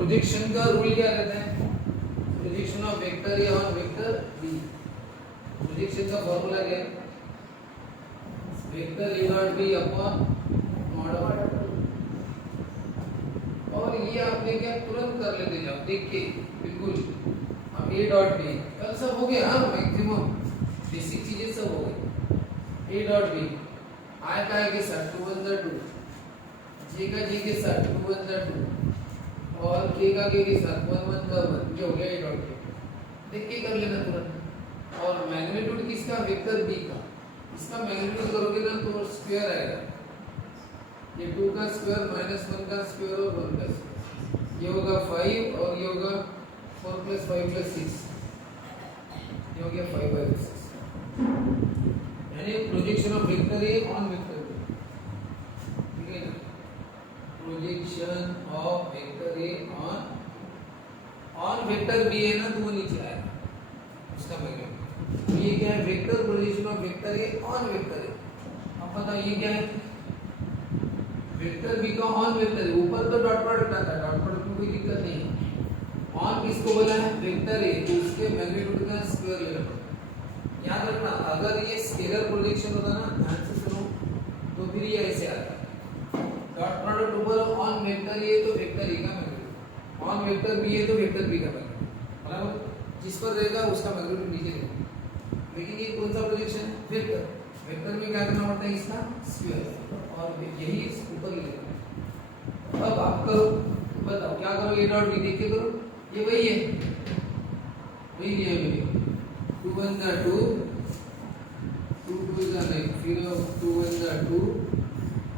Projection का rule क्या रहता है? Projection of vector A on vector b. Projection का फॉर्मूला क्या है? Vector a dot b upon mod of, और ये आपने क्या तुरंत कर लेते जाओ देख के बिल्कुल। अब ए डॉट बी कल सब हो गया, हाँ मैक्सिमम बेसिक चीजें सब हो गई। ए डॉट बी आय का है के साथ 2 1 2, जे का जे के साथ 2 1 2 और के का के साथ 1 1 1, ये हो गया ए डॉट बी। देख के कर लेना तुरंत। और मैग्नीट्यूड किसका? वेक्टर बी का। इसका मैग्नीट्यूड करोगे ना तो स्क्वायर आएगा, ये 2 का स्क्वायर माइनस 1 का स्क्वायर और 1 का स्क्वायर, ये होगा 5 और ये होगा 4 + 5 + 6, ये हो गया 5/6। यानी projection of vector A on vector b, ठीक है ना? Projection of vector A on vector b है ना, तो वो नीचे आएगा उसका मैग्नीट्यूड। ये क्या है? Vector projection of vector A on vector A. अब बताओ ये क्या है? वेक्टर बी का ऑन वेक्टर ए, ऊपर तो डॉट प्रोडक्ट आता है, डॉट प्रोडक्ट में कोई दिक्कत नहीं है। ऑन किसको बोला है? वेक्टर ए, तो उसके मैग्नीट्यूड का स्क्वायर ले लो। याद रखना, अगर ये स्केलर प्रोजेक्शन होता ना, ध्यान से सुनो, तो फिर ये ऐसे आता। डॉट प्रोडक्ट ऊपर ऑन वेक्टर ए तो वेक्टर ए का मैग्नीट्यूड, ऑन वेक्टर बी है तो वेक्टर बी का मैग्नीट्यूड, बराबर? जिस पर रहेगा उसका मैग्नीट्यूड नीचे रहेगा। लेकिन ये कौन सा प्रोजेक्शन है? वेक्टर। वेक्टर में क्या करना पड़ता है? इसका स्क्वायर, और यही ऊपर ले लेना। अब आप करो, बताओ क्या करो? ए डॉट बी देख के करो, ये वही है, वही है मेरी 2 1 2, 2 2 फिर 2 1 2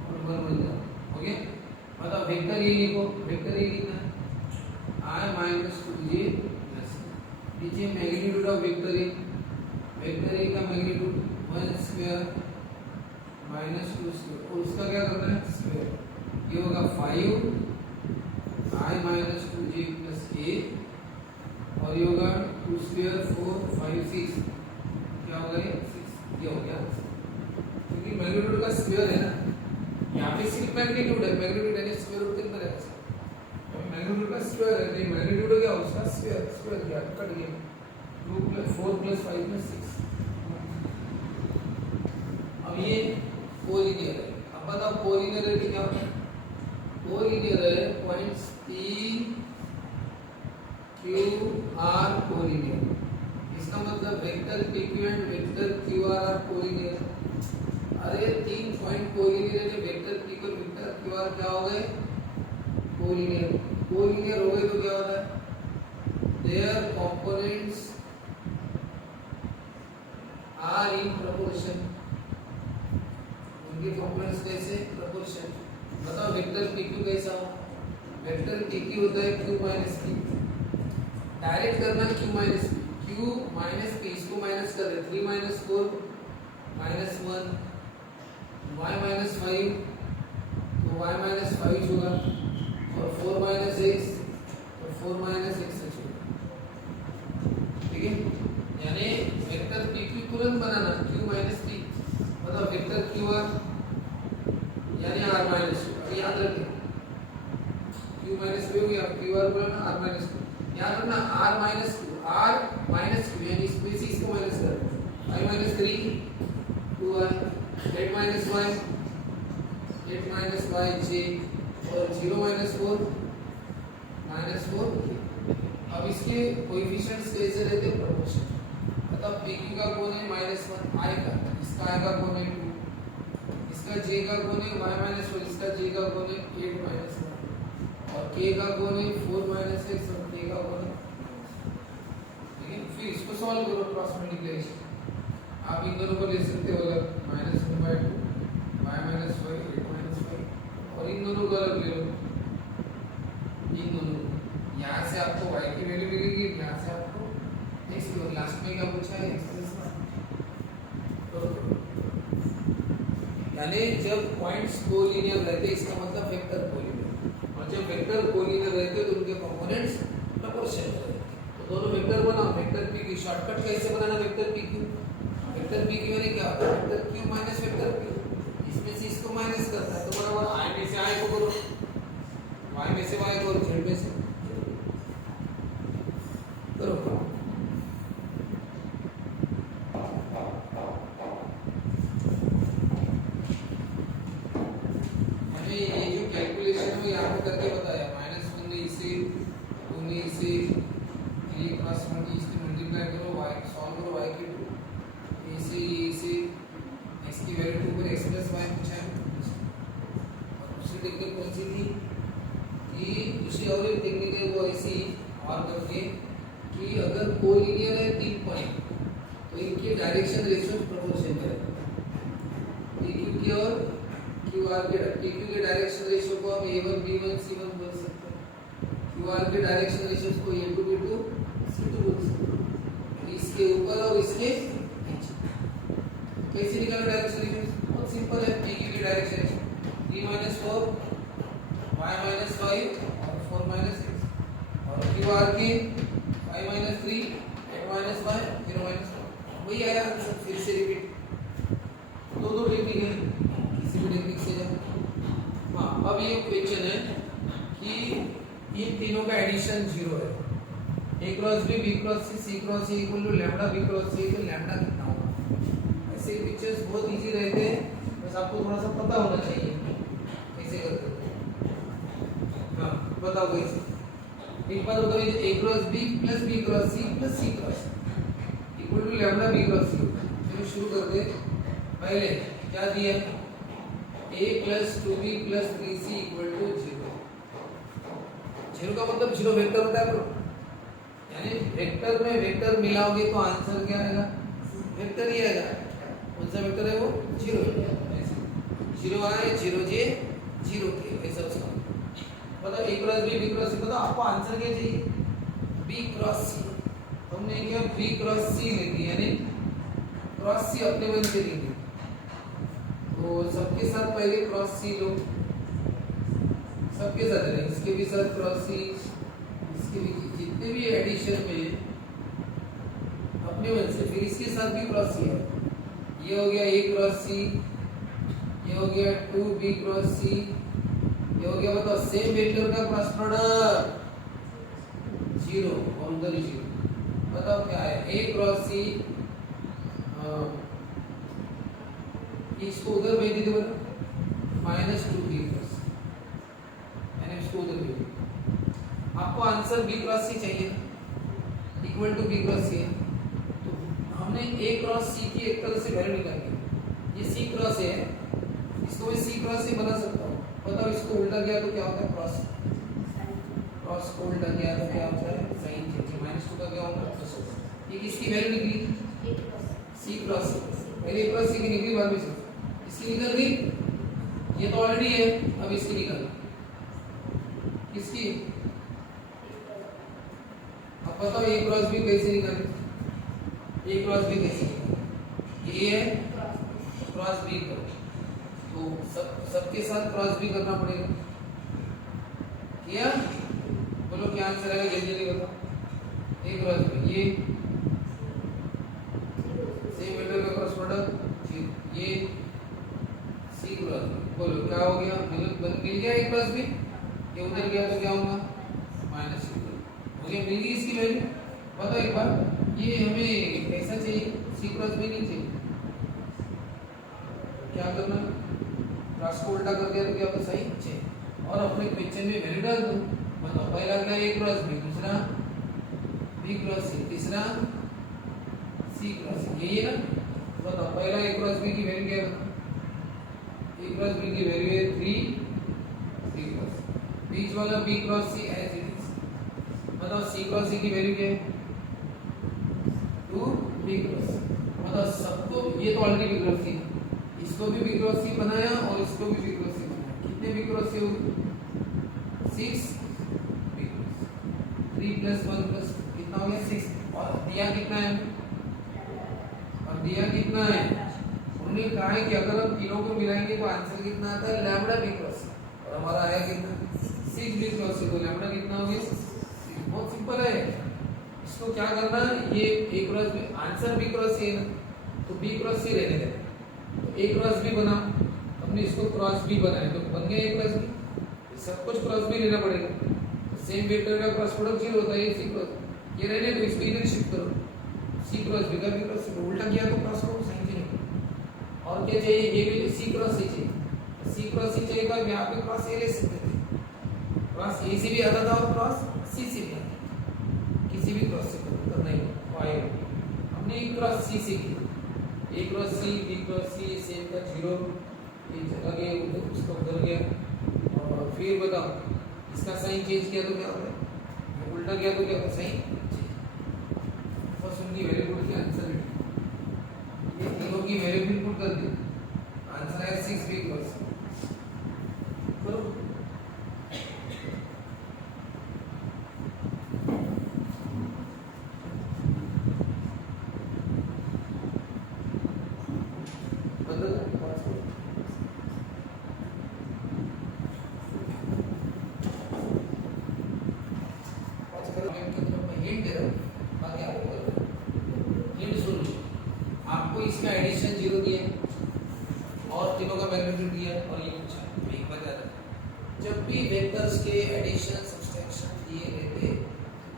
और 1 1 ओके। बताओ वेक्टर ये लिखो, वेक्टर ये लिखना है I - 2j प्लस नीचे magnitude of vector A, vector A का मैग्नीट्यूड 1 स्क्वायर माइनस 2 स्क्वायर, और उसका क्या करना है? स्क्वायर। ये होगा 5 I - 2j प्लस a, और ये होगा 2 स्क्वायर 4 5 6, क्या होगा ये? 6, ये हो गया। क्योंकि मैग्नीट्यूड का स्क्वायर है ना, यहाँ पे सिर्फ मैग्नीट्यूड है, मैग्नीट्यूड यानी स्क्वायर रूट कितना रहेगा? मैग्नीट्यूड का स्क्वायर है, नहीं मैग्नीट्यूड हो गया उसका स्क्वायर, स्क्वायर क्या कट गया, 2 + 4 + 5 + 6। अब ये कोलिनियर है। अब बताओ कोलिनियरिटी क्या होता है? कोलिनियर है points P Q R collinear. इसका मतलब vector PQ and vector QR are collinear. अरे 3 पॉइंट कोलिनियर है, वेक्टर PQ और वेक्टर QR क्या हो गए? कोलिनियर। कोलिनियर हो गए तो क्या होता है? Their components are in proportion. उनके कंपोनेंट्स कैसे? प्रोपोर्शन। बताओ वेक्टर PQ कैसा हो? वेक्टर PQ होता है Q - P। डायरेक्ट करना Q - P, Q - P, इसको माइनस कर दे, 3 - 4 -1, y - 5, तो y - 5 होगा, और 4 - x, तो 4 - x होगा, ठीक है? यानी वेक्टर PQ तुरंत बनाना Q - P। मतलब वेक्टर QR यानी R - Q, याद रखें Q - P हो गया, QR बोला R - Q, याद रखना R - Q यानी इसमें से इसको माइनस कर, I - 3 2i, 8 - y 8 - y j, और 0 - 4 -4। अब इसके कोएफिशिएंट्स कैसे रहते हैं? प्रोपोर्शन। मतलब PQ का कोण है -1 I का, इसका I का कोण है 2, इसका J का कोण है y - 4, इसका J का कोण है 8 - 1, और K का कोण है 4 - x, और K का कोण है, ठीक है? फिर इसको सॉल्व करो, क्रॉस मल्टीप्लिकेशन। आप इन दोनों को ले सकते हो अलग, -1/2 y - 5 8 - 5, और इन दोनों को अलग ले लो, इन दोनों को। यहाँ से आपको y की वैल्यू मिलेगी, यहाँ से आपको x की, और लास्ट में क्या पूछा है? x यानी जब पॉइंट्स कोलिनियर रहते हैं इसका मतलब वेक्टर कोलिनियर, और जब वेक्टर कोलिनियर रहते हैं तो उनके कंपोनेंट्स प्रोपोर्शनल रहते हैं। तो दोनों वेक्टर बनाओ, वेक्टर PQ। शॉर्टकट कैसे बनाना वेक्टर PQ? वेक्टर PQ यानी क्या होता है? Vector Q minus vector Q, इसमें से इसको माइनस करता है, तो बराबर I में से I को करो, Y में से Y को, और Z में से कि दूसरी और एक टेक्निक है वो ऐसी और करके कि अगर कोलिनियर है 3 पॉइंट तो इनके डायरेक्शन रेशियो प्रोपोर्शनल है। PQ की और QR के PQ के डायरेक्शन रेशियो को हम A1 B1 C1 बोल सकते हैं। QR के डायरेक्शन रेशियो को A2 B2 C2 बोल सकते हैं। इसके ऊपर और इसके नीचे कैसे निकालना डायरेक्शन रेशियो? बहुत सिंपल है। PQ की डायरेक्शन रेशियो 3 - 4 y - 5 और 4 - 6 और QR की 5 - 3 8 - 5 0 - 1 वही आया। फिर से रिपीट दो टेक्निक है, किसी भी टेक्निक से जाओ। हाँ, अब ये क्वेश्चन है कि इन तीनों का एडिशन 0 है। A cross B B cross C C cross A equal to lambda B cross C तो लैम्डा कितना होगा? ऐसे पिक्चर्स बहुत इजी रहते हैं, बस आपको थोड़ा सा पता होना चाहिए कैसे करते हैं। हाँ, बताओ कैसे। एक बात बताओ, A cross B plus B cross C cross equal to lambda B cross C। चलो शुरू करते हैं। पहले क्या दिया? A plus 2B plus 3C equal to 0। 0 का मतलब 0 वेक्टर होता है, यानी वेक्टर में वेक्टर मिलाओगे तो आंसर क्या आएगा? वेक्टर ही आएगा। कौन सा वेक्टर है वो? 0। 0 आए 0 जे 0 के ऐसा उसका मतलब A cross B B cross C। बताओ आपको आंसर क्या चाहिए? B cross C। हमने क्या B क्रॉस C ले दी, यानी क्रॉस C अपने मन से ले दी। तो सबके साथ पहले क्रॉस C लो, सबके साथ है, इसके भी साथ क्रॉस C, इसके भी, जितने भी एडिशन में अपने मन से, फिर इसके साथ भी क्रॉस C है। ये हो गया A क्रॉस C, ये हो गया 2B क्रॉस C, ये हो गया। बताओ सेम वेक्टर का क्रॉस प्रोडक्ट 0 और उधर ही 0। बताओ क्या है? A क्रॉस C, इसको उधर भेज दीजिए, -2B क्रॉस, मैंने इसको उधर भेज दिया। आपको आंसर B क्रॉस C चाहिए equal to B cross C है, तो हमने A क्रॉस C की एक तरह से वैल्यू निकाली। ये C क्रॉस है, इसको मैं C क्रॉस C बना सकता हूँ। बताओ इसको उल्टा किया तो क्या होता है? क्रॉस को उल्टा किया तो क्या होता है? Sign change. -2 का क्या होगा? प्लस होगा। ये किसकी वैल्यू निकली? C cross C। पहले A क्रॉस C की निकली, बाद में इसकी निकल गई। ये तो ऑलरेडी है, अब इसकी निकल। किसकी? अब बताओ A क्रॉस B कैसे निकाले? A क्रॉस B कैसे निकाले? ये है क्रॉस B करो, तो सबके साथ क्रॉस B करना पड़ेगा। किया? बोलो क्या आंसर आएगा? जल्दी जल्दी बताओ। A क्रॉस B, ये सेम वेक्टर का क्रॉस प्रोडक्ट, ये C क्रॉस B। बोलो क्या हो गया? मिल गया A क्रॉस B। ये उधर गया तो क्या होगा? -C हो गया। मिल गई इसकी वैल्यू। बताओ एक बार, ये हमें कैसा चाहिए? C क्रॉस B नहीं चाहिए। क्या करना? क्रॉस को उल्टा कर दिया तो क्या होगा? सही चाहिए। और अपने क्वेश्चन में वैल्यू डाल दो। बताओ पहला क्या? A क्रॉस B, दूसरा B क्रॉस C, तीसरा C क्रॉस C। यही है ना? बताओ पहला A क्रॉस B की वैल्यू क्या है? A क्रॉस B की वैल्यू है 3 क्रॉस। बीच वाला B cross C as it is. बताओ C क्रॉस C की वैल्यू क्या है? 2B cross. बताओ सबको, ये तो ऑलरेडी B क्रॉस C है, इसको भी B क्रॉस C बनाया और इसको भी B क्रॉस C बनाया। कितने B क्रॉस C होंगे? 6 B क्रॉस। 3 + 1 + 2 कितना हो गया? 6। और दिया कितना है? कितना है? उन्होंने कहा है कि अगर हम तीनों को मिलाएंगे तो आंसर कितना आता है? Lambda B cross C। और हमारा आया कितना? 6 B क्रॉस C। तो लैम्डा कितना हो गया? 6। बहुत सिंपल है। इसको क्या करना है? ये A cross B, answer B cross C है ना, तो B क्रॉस C रहने देना। तो A क्रॉस B बना, हमने इसको क्रॉस B बनाया तो बन गया A क्रॉस B। सब कुछ क्रॉस B लेना पड़ेगा। तो सेम वेक्टर का क्रॉस प्रोडक्ट 0 होता है। ये C क्रॉस, ये रहने दो, इसको इधर शिफ्ट करो। C क्रॉस B का B क्रॉस C उल्टा किया तो क्रॉस को साइन चेंज। और क्या चाहिए? ये भी C क्रॉस C चाहिए। C क्रॉस C चाहिए तो यहाँ पे क्रॉस A ले सकते थे। क्रॉस A से भी आता था और क्रॉस C से भी आता था। किसी भी क्रॉस से करना ही आएगा। हमने एक क्रॉस C से किया। A cross C, B cross C, same का 0, ये चला गया उधर, उसका उधर गया। और फिर बताओ इसका साइन चेंज किया तो क्या होता है, उल्टा किया तो क्या होता है, साइन। बस उनकी वेरिएबल की आंसर ये तीनों की वेरिएबल पुट कर दी, आंसर है 6 बी प्लस। करो आपको इसका एडिशन 0 दिया है और तीनों का मैग्नीट्यूड दिया है और ये पूछा है। एक बात याद रखना, जब भी वेक्टर्स के एडिशन सब्सट्रैक्शन दिए रहते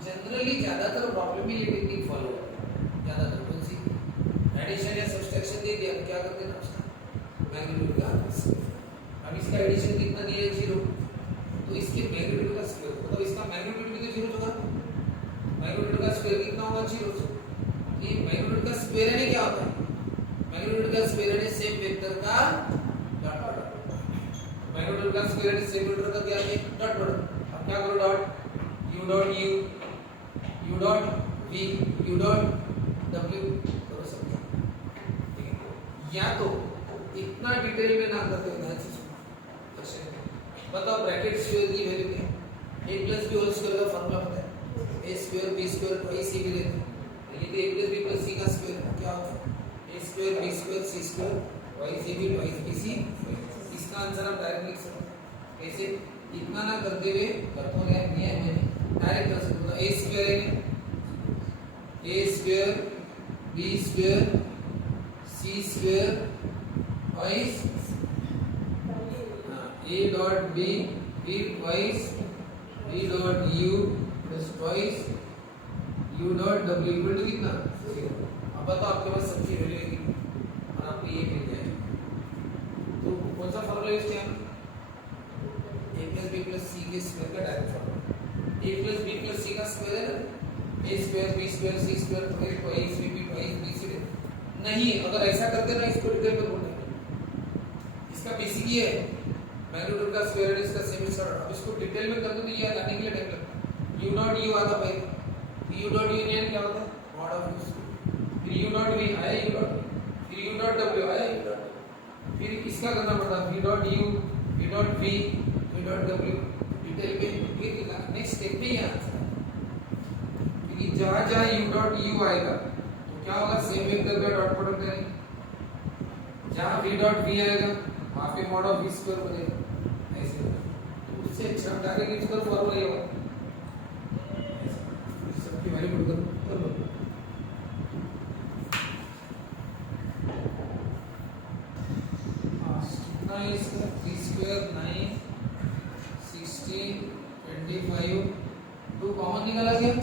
जनरली ज्यादातर प्रॉब्लम ही ये टेक्निक फॉलो करते हैं। ज्यादातर कौन सी, एडिशन या सब्सट्रैक्शन दे दिया क्या करते हैं उसका मैग्नीट्यूड का स्क्वायर। अब इसका एडिशन कितना दिया है 0, तो इसके मैग्नीट्यूड का स्क्वायर, मतलब इसका मैग्नीट्यूड भी तो 0 होगा, मैग्नीट्यूड का स्क्वायर कितना होगा 0। ये मैग्नीट्यूड का स्क्वायर है क्या होता है, मैग्नीट्यूड का स्क्वायर है सेम वेक्टर का डॉट प्रोडक्ट। मैग्नीट्यूड का स्क्वायर है सेम वेक्टर का क्या है डॉट प्रोडक्ट। अब क्या करो, dot u dot u dot v u dot w करो सब। ठीक है, या तो इतना डिटेल में ना करते हो बताओ ब्रैकेट स्क्वायर की वैल्यू क्या है, a plus b whole square का फार्मूला पता है, a square b square twice c भी लेते हैं, ये तो a plus b plus c का स्क्वायर क्या होता है, a square b square c square twice a b twice bc। इसका आंसर आप डायरेक्ट लिख सकते हो कैसे, इतना ना करते हुए करतो है मैंने डायरेक्ट कर सकते हो। a स्क्वायर है a square b square c square twice a dot b b twice b dot u plus twice u dot w equal to कितना 0। अब बताओ आपके पास सबकी वैल्यू है और आपको ये मिल जाएगा, तो कौन सा फॉर्मूला यूज किया a plus b plus c के स्क्वायर का direct formula. a plus b plus c का स्क्वायर है a square b square c square twice b twice bc। नहीं, अगर ऐसा करते ना इसको डिटेल में बोलना, इसका बेसिक ये है मैग्नीट्यूड का स्क्वायर है इसका सेम स्क्वायर। अब इसको डिटेल में कर दो तो ये लाने के लिए टाइम लगता है। u डॉट u आता भाई, u डॉट u ने क्या होता है मॉड ऑफ u, फिर u डॉट v आया u डॉट, फिर u डॉट w आया u डॉट, फिर इसका करना पड़ता v dot u v dot v v dot w detail में फिर नेक्स्ट स्टेप पे ये आंसर है। फिर जहां-जहां u डॉट u आएगा तो क्या होगा सेम वेक्टर का डॉट प्रोडक्ट है, जहां v डॉट v आएगा वहां पे मॉड ऑफ v स्क्वायर बनेगा ऐसे। तो उससे अच्छा डायरेक्ट यूज करो फॉर्मूला ये वाला, सबकी वैल्यू पुट कर लो। कितना है इसका 3 स्क्वायर 9 16 25 2 कॉमन निकाला गया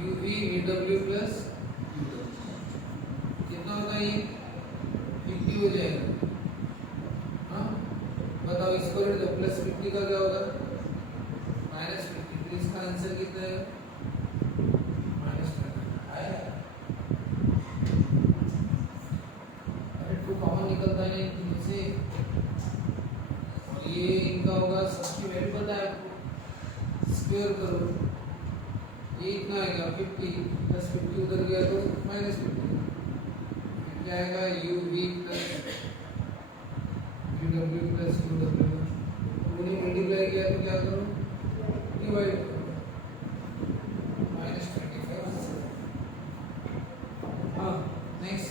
uv vw प्लस कितना होगा ये 50 हो जाएगा। हाँ बताओ इसको रेट दो प्लस 50 का क्या होगा -50, तो इसका आंसर कितना है -10 आया। अरे 2 कॉमन निकलता है इनमें से और ये इनका होगा, सबकी वैल्यू पता है आपको, स्क्वायर करो ये इतना आएगा 50 प्लस 50 उधर गया तो -50 जाएगा uv plus uw plus uw, उन्हें मल्टीप्लाई किया तो क्या करो डिवाइड करो -25। हाँ नेक्स्ट,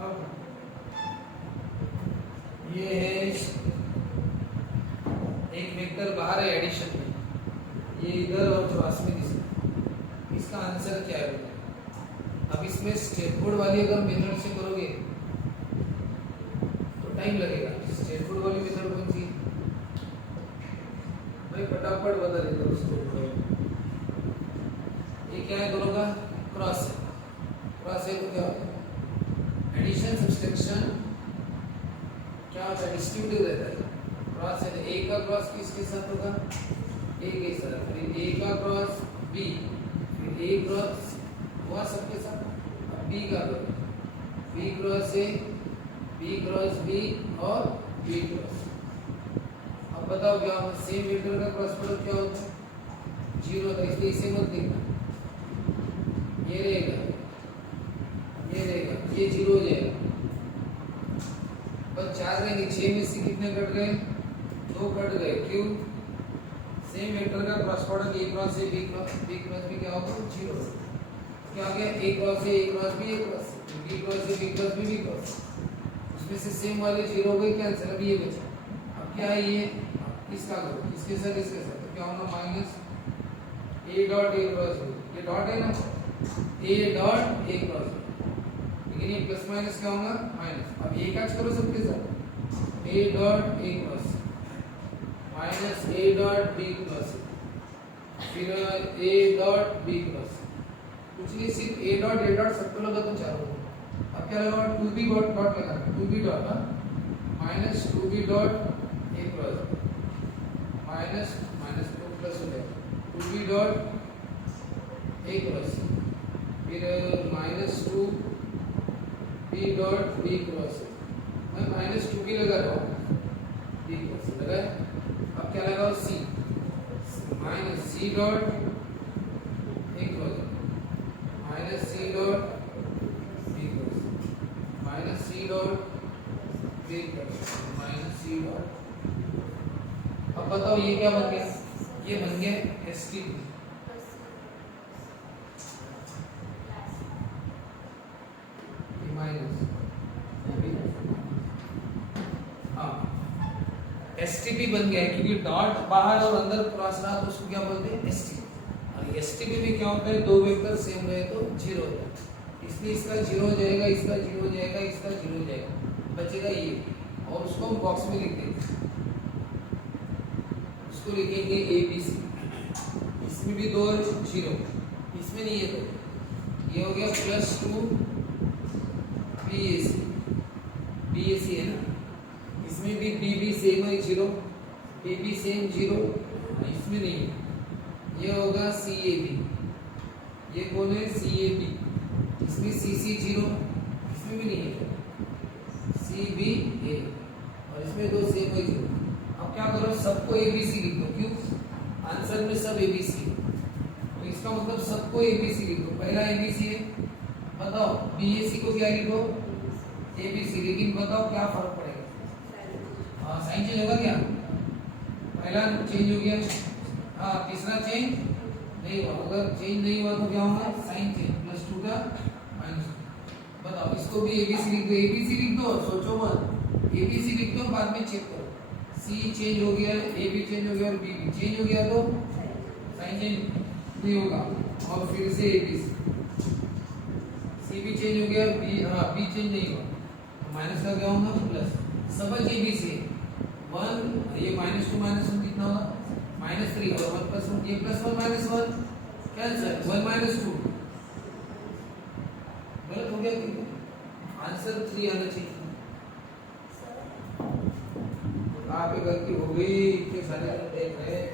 अब ये है एक वेक्टर बाहर है एडिशन में, ये इधर और क्रॉस में दिख, इसका आंसर क्या है। अब इसमें स्टेटफोर्ड वाली अगर मेथड से करोगे तो टाइम लगेगा। स्टेटफोर्ड वाली मेथड कौन सी भाई, फटाफट बता देता हूँ। ये क्या है, दोनों का क्रॉस है, क्रॉस है तो क्या एडिशन सब्सट्रैक्शन क्या होता है डिस्ट्रीब्यूटिव रहता है। क्रॉस है तो a का क्रॉस किसके साथ होगा a के साथ, फिर a का क्रॉस b, फिर a क्रॉस हुआ सबके साथ, अब b का cross a b cross b और बी क्रॉस। अब बताओ क्या होगा, सेम वेक्टर का क्रॉस प्रोडक्ट क्या होता है, 0 होता है, इसलिए इसे मत लिखना, ये रहेगा, ये रहेगा, ये 0 हो जाएगा। पर 4 रहेंगे, 6 में से कितने कट गए, 2 कट गए, क्यों, सेम वेक्टर का cross product A cross A B cross B क्या होगा, 0। क्या आ गया, A cross A cross B A cross B cross A B cross B cross, उसमें से सेम वाले 0 हो गए कैंसिल, अब ये बचा। अब क्या है ये, इसका करो, इसके साथ तो क्या होगा, माइनस ए डॉट ए क्रॉस बी, ये डॉट है ना, a dot A cross b, लेकिन ये प्लस माइनस क्या होगा, माइनस। अब ये कैच करो सबके साथ, a dot A cross minus A dot B cross, फिर ए डॉट बी क्रॉस, कुछ नहीं, सिर्फ ए डॉट सबको लगा तो 4 होगा। अब क्या लगा, 2b डॉट लगा, 2b dot minus 2b dot ए क्रॉस माइनस माइनस तो प्लस हो जाएगा, 2b डॉट ए क्रॉस, फिर minus 2b dot B cross, मैं माइनस 2b लगा रहा हूँ, बी क्रॉस लगा। अब क्या लगाओ, सी माइनस सी डॉट ए cross minus C dot B cross minus C dot B cross minus C dot. अब बताओ ये क्या बन गया, ये बन गया एसटीपी, माइनस, हाँ एसटीपी बन गया है, क्योंकि डॉट बाहर और अंदर क्रॉस रहा तो उसको क्या बोलते हैं, एसटीपी। और एसटीपी में क्या होता है, दो वेक्टर सेम रहे तो 0 होता है, इसलिए इसका 0 हो जाएगा, इसका 0 हो जाएगा, इसका 0 हो जाएगा, बचेगा ये, और उसको हम बॉक्स में लिख देंगे, उसको लिखेंगे ए बी सी, इसमें भी 2 0, इसमें नहीं है तो ये हो गया +2 बी ए सी है ना, इसमें भी बी बी सेम है 0, बी बी सेम 0, इसमें नहीं है, ये होगा सी ए बी, ये कौन है, सी ए बी, इसमें सी सी 0, इसमें भी नहीं है, सी बी ए, और इसमें 2 सेम है 0। अब क्या करो, सबको ए बी सी लिख दो, क्यों, आंसर में सब ए बी सी है, तो इसका मतलब सबको ए बी सी लिख दो। पहला ए बी सी है, बताओ बी ए सी को क्या लिखो, ए बी सी, लेकिन बताओ क्या फर्क पड़ेगा, साइन चेंज होगा क्या, पहला चेंज हो गया, हाँ तीसरा चेंज नहीं हुआ, अगर चेंज नहीं हुआ तो क्या होगा, साइन चेंज, +2 का -2। बताओ इसको भी एबीसी लिख दो, एबीसी लिख दो, सोचो मत, एबीसी लिख दो, बाद में चेक करो, सी चेंज हो गया, ए बी चेंज हो गया और बी भी चेंज हो गया तो साइन चेंज नहीं होगा, और फिर से ए बी सी भी चेंज हो गया, बी हाँ बी चेंज नहीं हुआ, तो माइनस का क्या होगा, प्लस, समझ ए बी सी 1, ये -2 -1 कितना होगा, -3, और 1 + 1, ये +1 -1 कैंसिल, 1 - 2 गलत हो गया, आंसर 3 आना चाहिए, आप पे गलती हो गई, इतने सारे देख रहे हैं,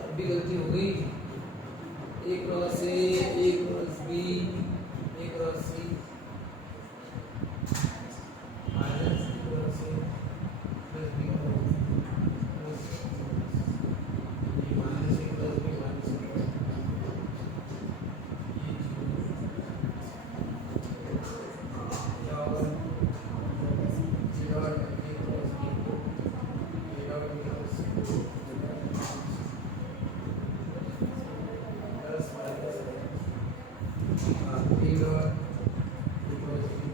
तब भी गलती हो गई, A cross A, A cross B, A cross C, minus A cross A plus B cross ये minus A cross B minus A cross क्या होगा, A dot A cross B, A dot B cross C, plus minus A dot B cross C.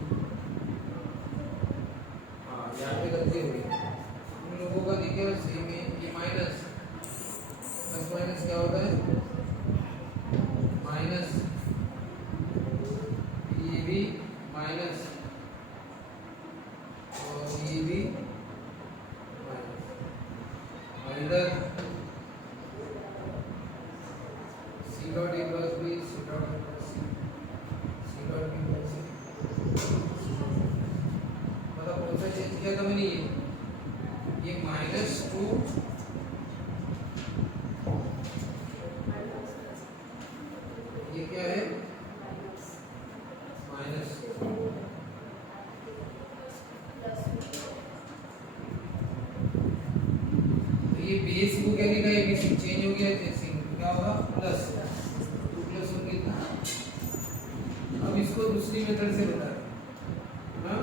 हाँ यहाँ पे गलती हो गई, उन लोगों का देखिए सेम है, ये माइनस प्लस माइनस क्या होता है, माइनस ये भी माइनस और ये भी माइनस, और इधर C dot A plus B, C dot A plus C, C dot B plus C, मतलब कौन सा चेंज किया था मैंने, ये -2 ये क्या इसको दूसरी मेथड से बता रहे हैं।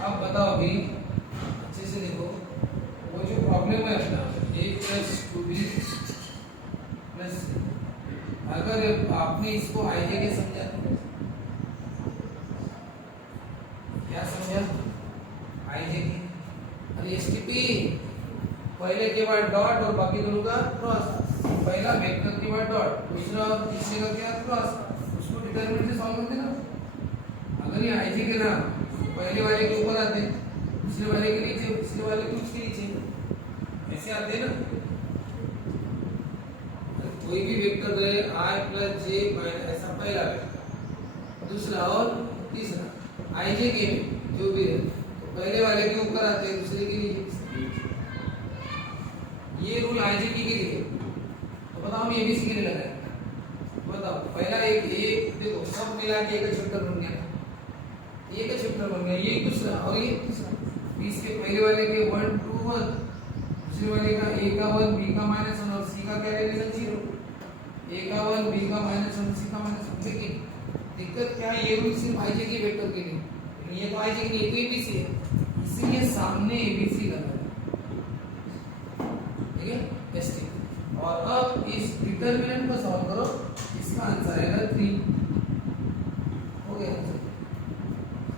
अब बताओ अभी अच्छे से देखो, वो जो प्रॉब्लम है अपना a + 2b प्लस, अगर आपने इसको i j के समझा, क्या समझा, i j के, अरे एसटीपी पहले के बाद डॉट और बाकी दोनों का क्रॉस, पहला वेक्टर के बाद डॉट, दूसरा और तीसरे का क्या क्रॉस, उसको डिटरमिनेंट से सॉल्व कर देना। अगर ये i j के नाम पहले वाले के ऊपर आते, दूसरे वाले के नीचे, तीसरे वाले के उसके नीचे, ऐसे आते हैं ना। कोई भी वेक्टर रहे i + j ऐसा पहला वेक्टर, दूसरा और तीसरा i j के जो भी है तो पहले वाले के ऊपर आते हैं, दूसरे के नीचे। ये रूल i j के लिए, तो बताओ हम एबीसी के लिए लगाएंगे। बताओ पहला एक देखो सब मिला के एक चैप्टर बन गया, एक चैप्टर बन गया, ये दूसरा और ये तीसरा। इसके पहले वाले के 1 2 1, दूसरे वाले का a का 1 b का -1 और c का क्या ले लेना 0, a का 1 b का -1 c का -1। लेकिन दिक्कत क्या है, ये रूल सिर्फ i j के वेक्टर के लिए, ये तो i j के लिए, तो एबीसी है, इसलिए सामने एबीसी लगा, ठीक है एसटी। और अब इस डिटरमिनेंट को सॉल्व करो, इसका आंसर आएगा 3, हो गया आंसर।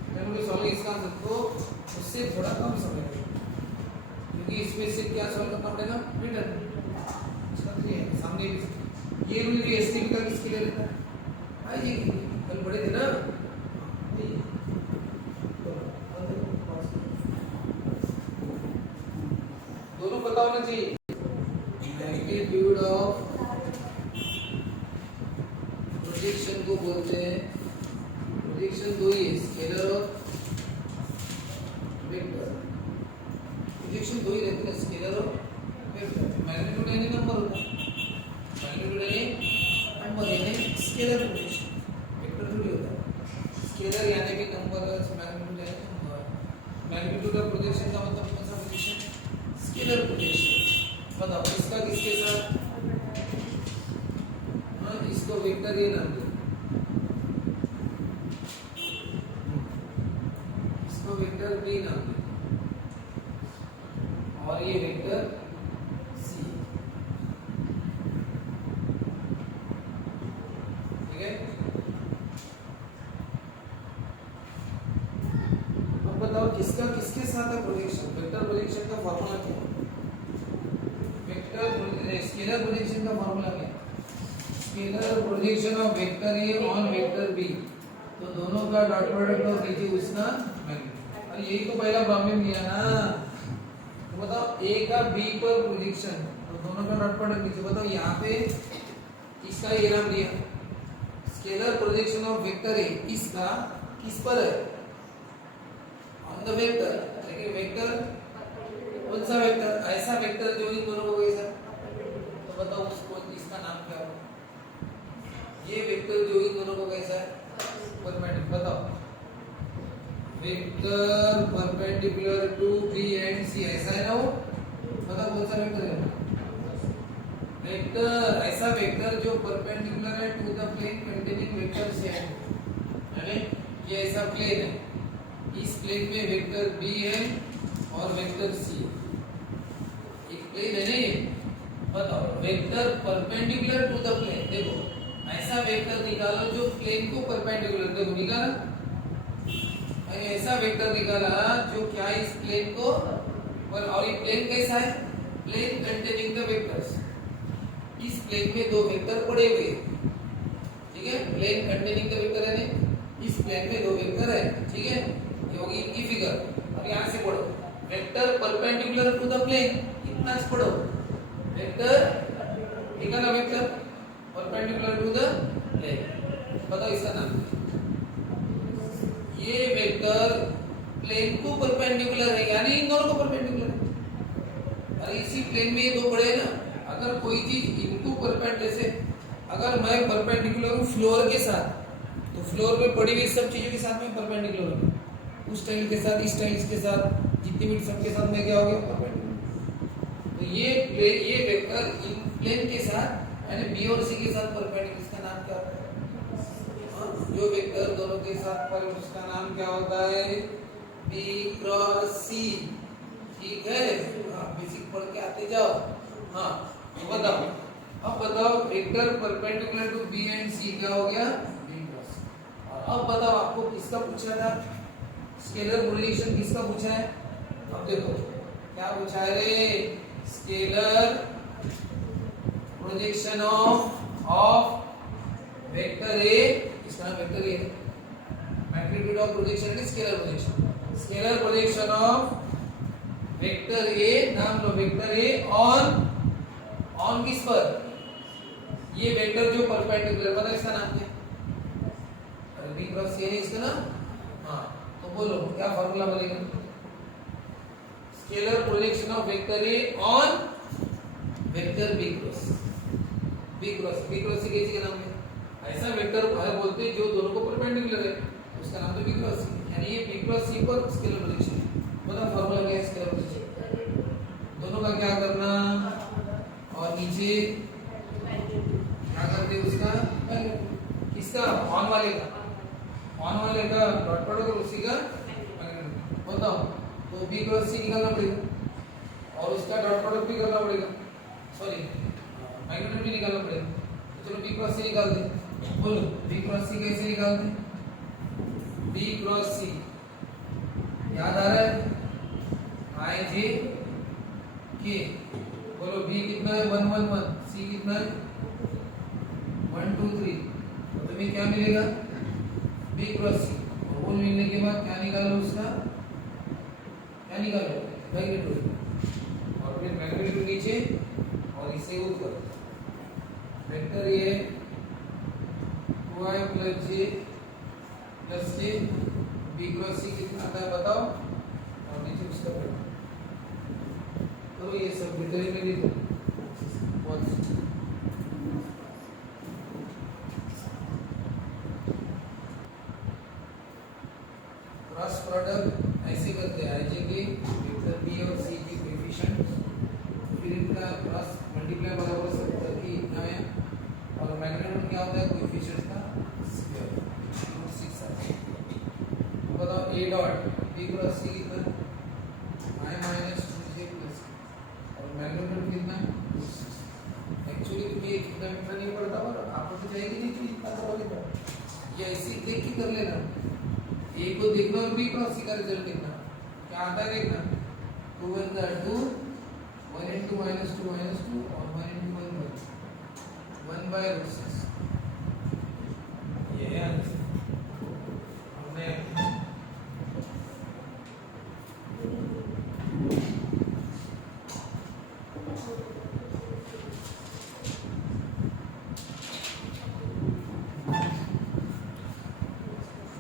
डिटरमिनेंट सॉल्व इसका आंसर तो उससे थोड़ा कम समय लगेगा, क्योंकि इसमें से क्या सॉल्व करना पड़ेगा, डिटरमिनेंट इसका 3 है सामने भी। ये रूल भी एसटी का किसके लिए रहता है, आई जी कल पढ़े थे ना। दोनों पता होना चाहिए। मैग्नीट्यूड ऑफ प्रोजेक्शन को बोलते हैं, प्रोजेक्शन दो ही है, स्केलर और वेक्टर। प्रोजेक्शन दो ही रहते हैं, स्केलर और वेक्टर। मैग्नीट्यूड यानी नंबर होता है, मैग्नीट्यूड यानी नंबर यानी स्केलर प्रोजेक्शन, वेक्टर थोड़ी होता है। स्केलर यानी भी नंबर है, मैग्नीट्यूड यानी नंबर। मैग्नीट्यूड ऑफ प्रोजेक्शन का मतलब कौन सा प्रोजेक्शन, स्केलर प्रोजेक्शन। बताओ इसका किसके साथ, हाँ इसको वेक्टर ए नाम दो, इसको वेक्टर बी नाम दो, और ये वेक्टर सी, ठीक है। अब बताओ किसका किसके साथ है प्रोजेक्शन, वेक्टर प्रोजेक्शन का फॉर्मूला क्या है, स्केलर प्रोजेक्शन का फॉर्मूला क्या है, scalar projection of vector A on vector b, तो दोनों का डॉट प्रोडक्ट और नीचे उसका मैग्नीट्यूड। अरे यही तो पहला प्रॉब्लम दिया ना, तो बताओ ए का बी पर प्रोजेक्शन, तो दोनों का डॉट प्रोडक्ट नीचे। बताओ यहाँ पे इसका ये नाम दिया, स्केलर प्रोजेक्शन ऑफ वेक्टर ए, इसका किस पर है, ऑन द वेक्टर। लेकिन वेक्टर कौन सा वेक्टर, ऐसा वेक्टर जो इन दोनों को कैसा, तो बताओ उसको इसका नाम क्या होगा, ये वेक्टर जो इन दोनों को कैसा है, परपेंडिकुलर। बताओ vector perpendicular to B and C, ऐसा है ना वो, बताओ कौन सा वेक्टर है, वेक्टर ऐसा वेक्टर जो परपेंडिकुलर है to the plane containing vector c and, यानी ये ऐसा प्लेन है, इस प्लेन में वेक्टर बी है और वेक्टर सी, एक प्लेन है नहीं। बताओ vector perpendicular to the plane, देखो ऐसा वेक्टर निकालो जो प्लेन को परपेंडिकुलर, देखो निकाला, ऐसा वेक्टर निकाला जो क्या इस प्लेन को, और ये प्लेन कैसा है, प्लेन कंटेनिंग द वेक्टर्स, इस प्लेन में दो वेक्टर पड़े हुए, ठीक है, प्लेन कंटेनिंग द वेक्टर है, इस प्लेन में दो वेक्टर है, ठीक है, ये होगी इनकी फिगर। अब यहाँ से पढ़ो vector perpendicular to the plane, इतना पढ़ो, वेक्टर निकाला, vector perpendicular to the plane, बताओ इसका नाम, ये वेक्टर प्लेन को परपेंडिकुलर है, यानी इन दोनों को परपेंडिकुलर है। अरे इसी प्लेन में ये दो पड़े हैं ना, अगर कोई चीज इनको परपेंडिकुलर, जैसे अगर मैं परपेंडिकुलर हूँ फ्लोर के साथ, तो फ्लोर पे पड़ी हुई सब चीजों के साथ में परपेंडिकुलर हूँ, उस टाइल के साथ, इस टाइल्स के साथ, जितनी भी सबके साथ में क्या हो गया, परपेंडिकुलर। तो ये वेक्टर इन प्लेन के साथ यानी बी और सी के साथ परपेंडिकुलर, इसका नाम क्या होता है, जो जो वेक्टर दोनों के साथ पर उसका नाम क्या होता है? B cross C। ठीक है, हाँ बेसिक पढ़ के आते जाओ। हाँ तो बताओ, अब बताओ vector perpendicular to B and C क्या हो गया? B cross. और अब बताओ आपको किसका पूछा था? स्केलर प्रोजेक्शन किसका पूछा है? अब देखो क्या पूछा है रे? स्केलर प्रोजेक्शन ऑफ वेक्टर ए, इसका नाम वेक्टर ए है। Magnitude of projection is scalar projection. Scalar projection of vector ए, नाम लो वेक्टर ए ऑन किस पर? ये वेक्टर जो परपेंडिकुलर, पता है इसका नाम क्या? अरे बी क्रॉस सी है इसका नाम। हाँ तो बोलो क्या फार्मूला बनेगा? Scalar projection of vector A on vector B cross. B cross किसी का नाम है? ऐसा वेक्टर बोलते हैं जो दोनों को परपेंडिकुलर है, उसका नाम तो बी क्रॉस सी, यानी ये बी क्रॉस सी पर स्केलर प्रोजेक्शन है। मतलब फार्मूला क्या है स्केलर प्रोजेक्शन? दोनों का क्या करना, और नीचे क्या करते उसका, किसका? ऑन वाले का डॉट प्रोडक्ट और उसी का बताओ, तो बी क्रॉस सी निकालना पड़ेगा और उसका डॉट प्रोडक्ट भी करना पड़ेगा, सॉरी मैग्नीट्यूड भी निकालना पड़ेगा। तो चलो बी क्रॉस सी निकाल दे। बोलो बी क्रॉस सी कैसे निकालते हैं? बी क्रॉस सी याद आ रहा है? आई जे के। बोलो बी कितना है? 1 1 1। सी कितना है? 1 2 3। तो तुम्हें क्या मिलेगा? बी क्रॉस सी। और वो मिलने के बाद क्या निकालो उसका? क्या निकालो? मैग्नीट्यूड। और फिर मैग्नीट्यूड नीचे और इसे ऊपर। वेक्टर ये 2i + j + k। B cross सी कितना आता है बताओ, और नीचे उसका तो ये सब भीतर में लिखो। क्रॉस प्रोडक्ट ऐसे करते हैं, i j के वेक्टर b और c के कोएफिशिएंट, फिर इनका क्रॉस मल्टीप्लाई बराबर सब करके इतना है, और मैग्नीट्यूड क्या होता है? कोएफिशिएंट का स्क्वायर, √6 बताओ a dot b cross c कितना? i - 2j + और मैग्नीट्यूड कितना? एक्चुअली तुम्हें ये कितना मिलना नहीं पड़ता, पर आपको तो जाएगी नहीं कि इतना तो बोलेगा, ये ऐसे देख के कर लेना। ए को देखना और बी क्रॉस सी का रिजल्ट देखना क्या आता है, देखना 2 1 2 1 * -2 -2 और 1 * 1 1/√6। ये है आंसर। हमने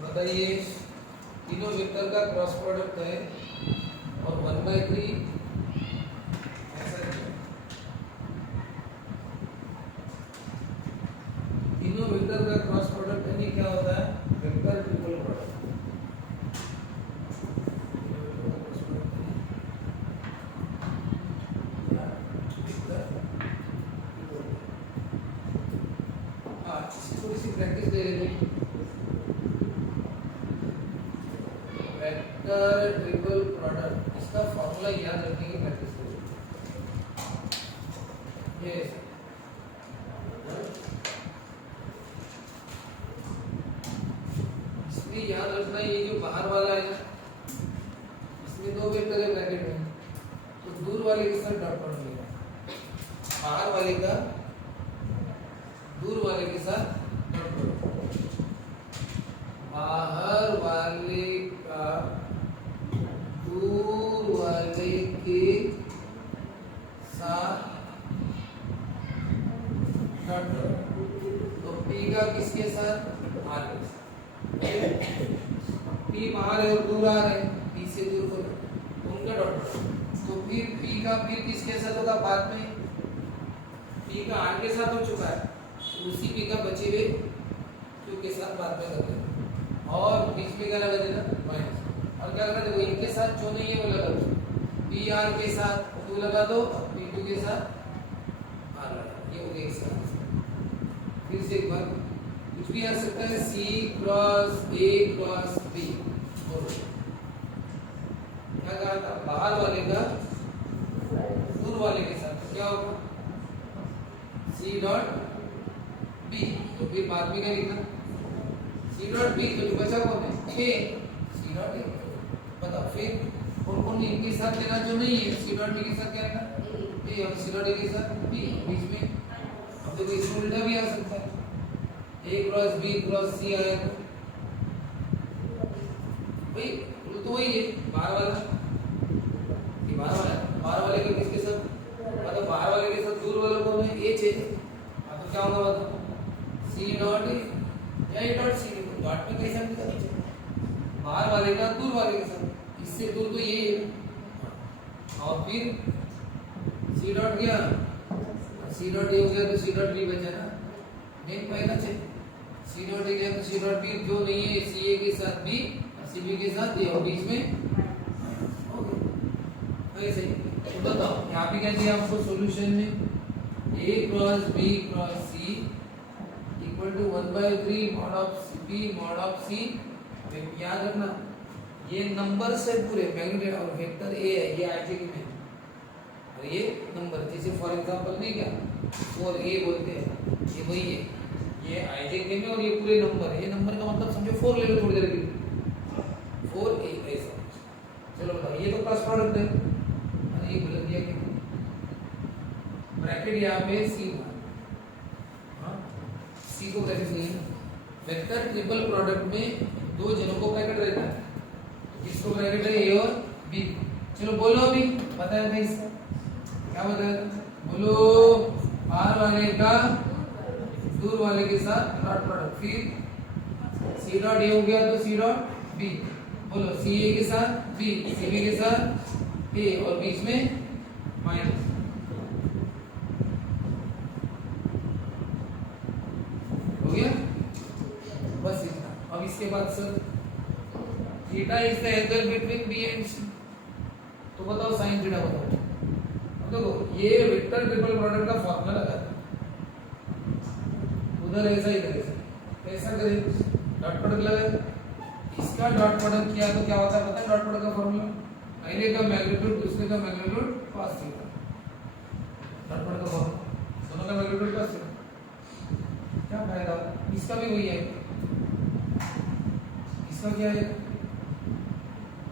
बताइए तीनों वेक्टर का क्रॉस प्रोडक्ट है और 1/3 ऐसा है। तीनों वेक्टर का क्रॉस प्रोडक्ट यानी क्या होता है? Vector triple product. थोड़ी सी प्रैक्टिस दे रहे थे। वेक्टर ट्रिपल प्रोडक्ट, इसका फॉर्मूला याद रखने की प्रैक्टिस करें। ये इसमें याद रखना, ये जो बाहर वाला है ना, इसमें 2 वेक्टर है ब्रैकेट में, तो दूर वाले के साथ डॉट प्रोडक्ट लेगा, बाहर वाले का दूर वाले के साथ डॉट प्रोडक्ट। बाहर वाले का दूर वाले के साथ डॉट प्रोडक्ट। तो P का किसके साथ? R के साथ। P बाहर है और दूर आ रहे हैं, P से दूर करो उनका डॉट प्रोडक्ट। तो फिर P का फिर किसके साथ होगा बाद में? P का R के साथ हो चुका है, उसी P का बचे हुए Q के साथ बाद में करते हैं, और बीच में क्या लगा देना? माइनस। और क्या करना? देखो इनके साथ जो नहीं है वो लगा दो, PR के साथ Q लगा दो, P2 के साथ R लगा दो, ये हो गया इसका। फिर से एक बार कुछ भी आ सकता है, C cross A cross B। क्या कहा था, बाहर वाले का दूर वाले के साथ क्या होगा, C डॉट B। तो फिर बाद में क्या लिखना, C डॉट B, तो जो बचा कौन है, A, C डॉट A। बताओ फिर और कौन इनके साथ लेना जो नहीं है, C डॉट B के साथ क्या लेना, A, और C डॉट A के साथ B बीच में। अब देखो इसमें उल्टा भी आ सकता है, A cross B cross C आया तो भाई रूल तो वही है, बाहर वाला ये बाहर वाले के किसके साथ, मतलब बाहर वाले के साथ दूर वाला कौन है, A चाहिए। अब तो क्या होगा बताओ, C डॉट A या A डॉट C, डॉट में कैसे हम करना चाहिए, बाहर वाले का दूर वाले के साथ, इससे दूर तो यही है। और फिर C डॉट गया, C डॉट A हो गया तो C डॉट B बचा ना, मेन पहला चाहिए, C डॉट A गया तो C डॉट B जो नहीं है, CA के साथ B और CB के साथ A, और बीच में ओके ऐसे ही। तो बताओ यहाँ पे क्या चाहिए आपको सॉल्यूशन में, A cross B cross C equal to 1/3 mod of B mod of C। याद रखना ये नंबर से पूरे मैग्नीट्यूड और वेक्टर A है, ये आइजेक्टिव में, और ये नंबर जैसे फॉर एग्जांपल नहीं क्या 4A बोलते हैं, ये वही है, ये आइजेक्टिव में और ये पूरे नंबर है, ये नंबर का मतलब समझो 4 ले लो थोड़ी देर के लिए, 4A ऐसा। चलो बताओ ये तो क्रॉस प्रोडक्ट है, अरे ये गलत दिया क्या, ब्रैकेट यहाँ पे C, हाँ C को ब्रैकेट नहीं है, वेक्टर ट्रिपल प्रोडक्ट में दो जनों को ब्रैकेट रहता है, इसको ब्रैकेट है A और B। चलो बोलो अभी बताया था इसका क्या बताया था, बोलो बाहर वाले का दूर वाले के साथ डॉट प्रोडक्ट, फिर C डॉट A हो गया तो C डॉट B, बोलो CA के साथ B, CB के साथ A, और बीच में माइनस, हो गया बस इतना। अब इसके बाद sir theta is the angle between B and C, तो बताओ साइन थीटा बताओ। अब देखो ये वेक्टर ट्रिपल प्रोडक्ट का फॉर्मूला लगा था, उधर ऐसा ही करें, कैसा करें, डॉट प्रोडक्ट लगाए, इसका डॉट प्रोडक्ट किया तो क्या होता है पता है, डॉट प्रोडक्ट का फॉर्मूला पहले का मैग्नीट्यूड दूसरे का magnitude cos theta, dot product का फॉर्मूला दोनों का मैग्नीट्यूड cos थीटा, क्या फायदा, इसका भी वही है, इसका क्या है,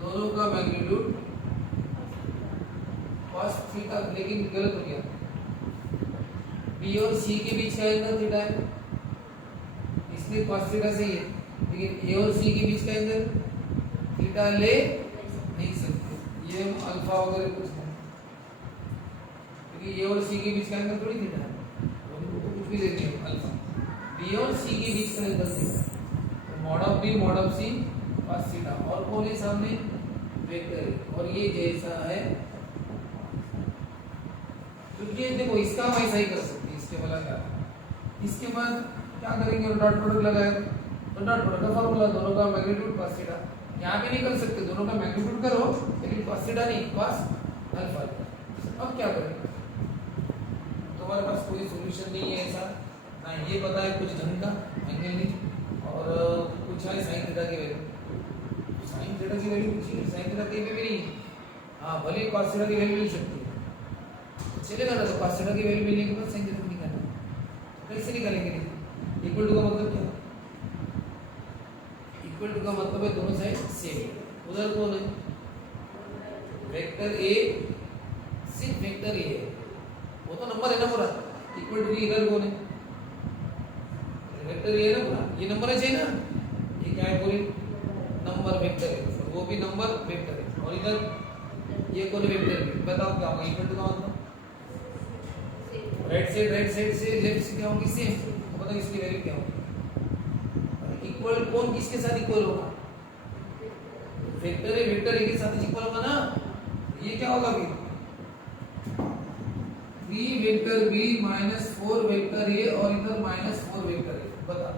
दोनों का मैग्नीट्यूड cos थीटा, लेकिन गलत हो गया, B और C के बीच का एंगल थीटा है इसलिए cos थीटा सही है, लेकिन A और C के बीच का एंगल थीटा ले नहीं सकते, ये हम अल्फा वगैरह कुछ नहीं, क्योंकि A और C के बीच का एंगल थोड़ी थीटा है, तो कुछ भी लेते हैं अल्फा, B और C के बीच का एंगल थीटा, तो mod of B mod of C cos theta, और कौन है सामने वेक्टर, और ये जैसा है, तो ये देखो इसका हम ऐसा ही कर सकते हैं, इसके वाला क्या, इसके बाद क्या करेंगे, डॉट प्रोडक्ट लगाए तो डॉट प्रोडक्ट का फॉर्मूला दोनों का मैग्नीट्यूड cos थीटा, यहाँ पे नहीं कर सकते, दोनों का मैग्नीट्यूड करो लेकिन cos थीटा नहीं, cos अल्फा। अब क्या करें, तुम्हारे पास कोई सॉल्यूशन नहीं है ऐसा, ना ये पता है कुछ ढंग का एंगल नहीं, और कुछ है साइन थीटा की वैल्यू, साइन थीटा की वैल्यू कुछ नहीं, साइन थीटा कहीं पे भी नहीं, हाँ भले cos थीटा की वैल्यू मिल सकती है चलेगा ना, तो cos थीटा की वैल्यू मिलने के बाद sin थीटा निकालना, कैसे निकालेंगे, इक्वल टू का मतलब क्या, इक्वल टू का मतलब है दोनों साइड सेम, उधर कौन है वेक्टर A, सिर्फ वेक्टर A है, वो तो नंबर है ना पूरा, इक्वल टू इधर कौन है वेक्टर A है ना पूरा, ये नंबर है ना, ये क्या है पूरी नंबर वेक्टर है, और वो भी नंबर वेक्टर है, और इधर ये कौन वेक्टर है, बताओ क्या होगा, इक्वल टू का मतलब राइट साइड से लेफ्ट से क्या होगी सेम, तो बताओ इसकी वैल्यू क्या होगी, इक्वल कौन किसके साथ इक्वल होगा, वेक्टर है, वेक्टर A के साथ इक्वल होगा ना, ये क्या होगा फिर 3 vector B minus 4 vector A, और इधर माइनस 4 वेक्टर A, बता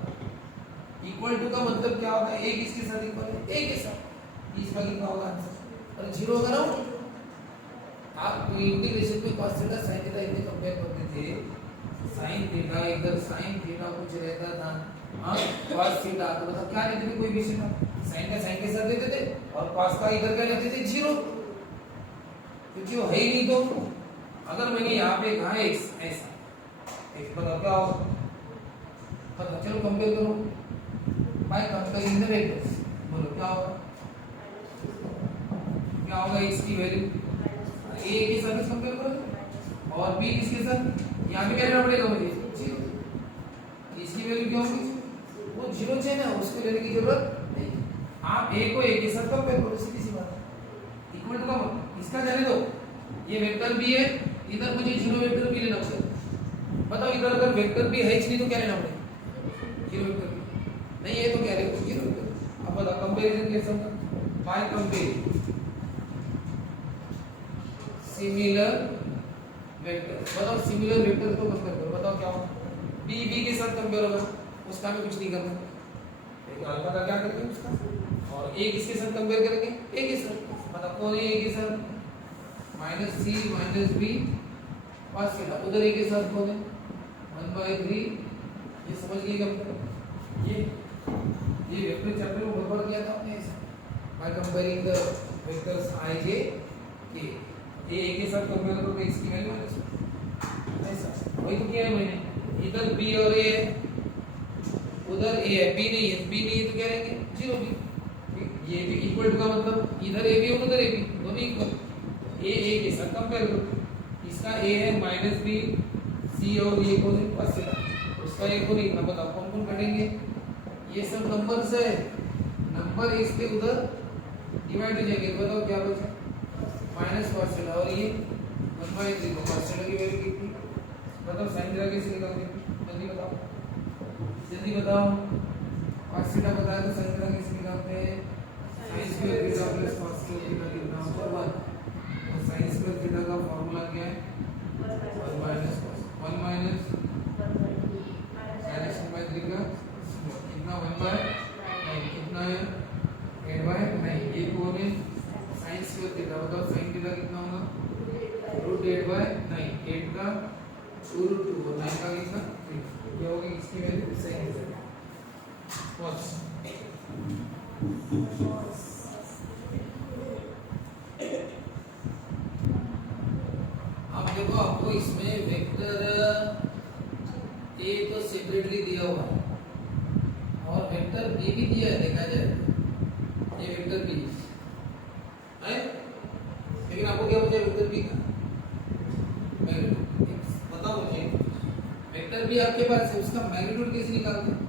इक्वल टू का मतलब क्या होगा, A किसके साथ इक्वल है, A के साथ, इसका कितना होगा आंसर, और 0 होगा ना, आप इंटीग्रेशन में cos थीटा sin थीटा इतने कंपेयर करते थे, sin थीटा इधर sin थीटा कुछ रहता था, हाँ cos थीटा, तो मतलब क्या लेते थे, कोई विषय था साइन का साइन के साथ देते थे और cos का इधर क्या लेते थे, 0, क्योंकि वो है ही नहीं। तो अगर मैंने यहाँ पे कहा x ऐसा x, बताओ क्या होगा, पता चलो कंपेयर करो बाय कंपेयरिंग द वेक्टर्स, बोलो क्या होगा, क्या होगा, x की वैल्यू a के साथ कंपेयर करो और b किसके साथ, यहाँ पे क्या लेना पड़ेगा मुझे, 0, इसकी वैल्यू क्या होगी, वो 0 है ना, उसको लेने की जरूरत नहीं। आप a को a के साथ कंपेयर करो, सीधी सी बात है, इक्वल टू का इसका जाने दो, ये वेक्टर b है, इधर मुझे 0 वेक्टर b लेना पड़ेगा। बताओ इधर अगर वेक्टर b है नहीं तो क्या लेना पड़ेगा, 0 वेक्टर b नहीं है तो क्या लेंगे, 0 वेक्टर। अब बताओ कंपैरिजन कैसे होगा, बाय कंपेयरिंग सिमिलर वेक्टर, बताओ सिमिलर वेक्टर को कंपेयर करो, बताओ क्या होगा, b के साथ कंपेयर होगा, उसका में कुछ नहीं करना, एक अल्फा का क्या करेंगे उसका, और a किसके साथ कंपेयर करेंगे, a के साथ, मतलब कौन है a के साथ, -c - b cos थीटा, उधर a के साथ कौन है, 1/3, ये समझ गए क्या, ये वेक्टर चैप्टर में बहुत किया था आपने ऐसा, by comparing the vectors i j k, a के साथ कंपेयर करो तो x की वैल्यू माइनस, ऐसा वही तो किया है मैंने, इधर b और a है, उधर a है, b नहीं है तो क्या रहेंगे, 0 b, ये भी इक्वल टू का मतलब इधर a b और उधर a b दोनों इक्वल, a के साथ कंपेयर करो, इसका a है -b, c और ये कौन है, cos थीटा, उसका ये को नहीं, अब बताओ कौन कौन कटेंगे, ये सब नंबर्स है, नंबर इसके उधर डिवाइड हो जाएंगे, बताओ क्या बचा, -cos थीटा, और ये 1/3 को cos थीटा की वैल्यू कितनी, बताओ sin थीटा कैसे निकालोगे, जल्दी बताओ cos थीटा बताया तो sin थीटा कैसे निकालते हैं, sin square theta plus cos square theta कितना होता है 1, और sin स्क्वायर थीटा का फार्मूला क्या है, 1 माइनस cos 1 माइनस -1/3 का कितना 1/9 कितना है 8/9, ये कौन है sin स्क्वायर थीटा, बताओ sin थीटा कितना होगा √8/9, 8 का 2√2 और 9 का कितना 3, ये होगी इसकी वैल्यू sin थीटा cos। अब देखो आपको इसमें वेक्टर a तो सेपरेटली दिया हुआ है और वेक्टर b भी दिया है, देखा जाए ये वेक्टर b है, लेकिन आपको क्या पूछा वेक्टर b का मैग्नीट्यूड, बताओ मुझे वेक्टर b आपके पास है, उसका मैग्नीट्यूड कैसे निकालते हैं,